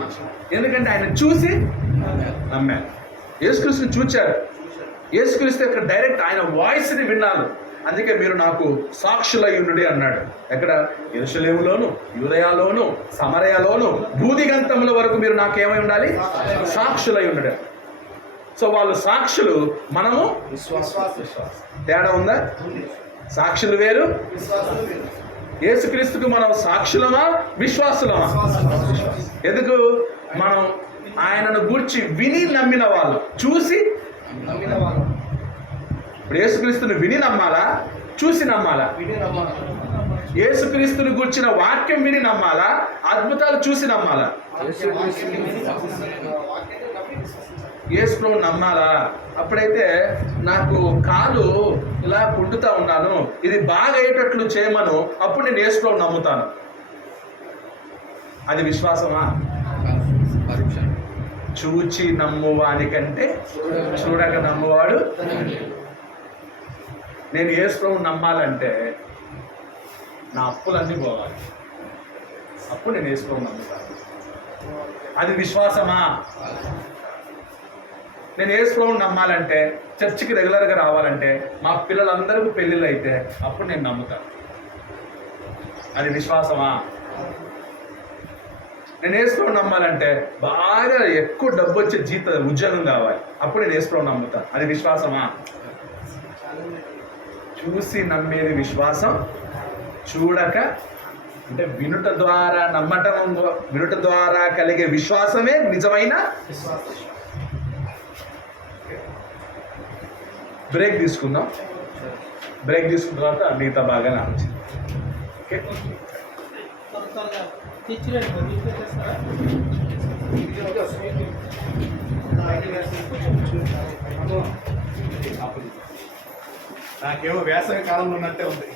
ఎందుకంటే ఆయన చూసి నమ్మారు. యేసుక్రీస్తుని చూచారు. యేసుక్రీస్తు యొక్క డైరెక్ట్ ఆయన వాయిస్ని విన్నారు. అందుకే మీరు నాకు సాక్షులై ఉండుడి అన్నాడు. ఎక్కడ? యెరూషలేములోను, యూదయలోను, సమరయలోను, భూదిగంతముల వరకు మీరు నాకేమై ఉండాలి, సాక్షులై ఉండుడి. సో వాళ్ళు సాక్షులు, మనము విశ్వాసం. తేడా ఉందా? సాక్షులు వేరు, యేసుక్రీస్తుకు మనం సాక్షులమా విశ్వాసులమా? ఎందుకు? మనం ఆయనను గూర్చి విని నమ్మిన వాళ్ళు, చూసి నమ్మిన వాళ్ళు. ఇప్పుడు యేసుక్రీస్తుని విని నమ్మాలా, చూసి నమ్మాలా? యేసుక్రీస్తుని గూర్చిన వాక్యం విని నమ్మాలా, అద్భుతాలు చూసి నమ్మాలా? యేసుప్రభువుని నమ్మాలా? అప్పుడైతే నాకు కాలు ఇలా కుంటుతా ఉన్నాను, ఇది బాగా అయ్యేటట్లు చేయమను, అప్పుడు నేను యేసుప్రభువుని నమ్ముతాను. అది విశ్వాసమా? చూచి నమ్మువానికంటే చూడక నమ్మువాడు. నేను యేసుప్రభువుని నమ్మాలంటే నా అప్పులన్నీ పోవాలి, అప్పుడు నేను యేసుప్రభువుని నమ్ముతాను. అది విశ్వాసమా? నేను యేసుప్రభువుని నమ్మాలంటే, చర్చికి రెగ్యులర్గా రావాలంటే, మా పిల్లలందరికీ పెళ్ళిళ్ళు అయితే అప్పుడు నేను నమ్ముతాను. అది విశ్వాసమా? నేను యేసుప్రభువుని నమ్మాలంటే బాగా ఎక్కువ డబ్బు వచ్చే ఉద్యోగం కావాలి, అప్పుడు నేను యేసుప్రభువుని నమ్ముతాను. అది విశ్వాసమా? చూసి నమ్మేది విశ్వాసం. చూడక అంటే వినుట ద్వారా నమ్మటం, వినుట ద్వారా కలిగే విశ్వాసమే నిజమైన విశ్వాసం. బ్రేక్ తీసుకుందాం. బ్రేక్ తీసుకున్న తర్వాత మిగతా బాగానే ఆలోచించాం. ఓకే, నాకేమో వేసవి కాలంలో ఉన్నట్టే ఉంది.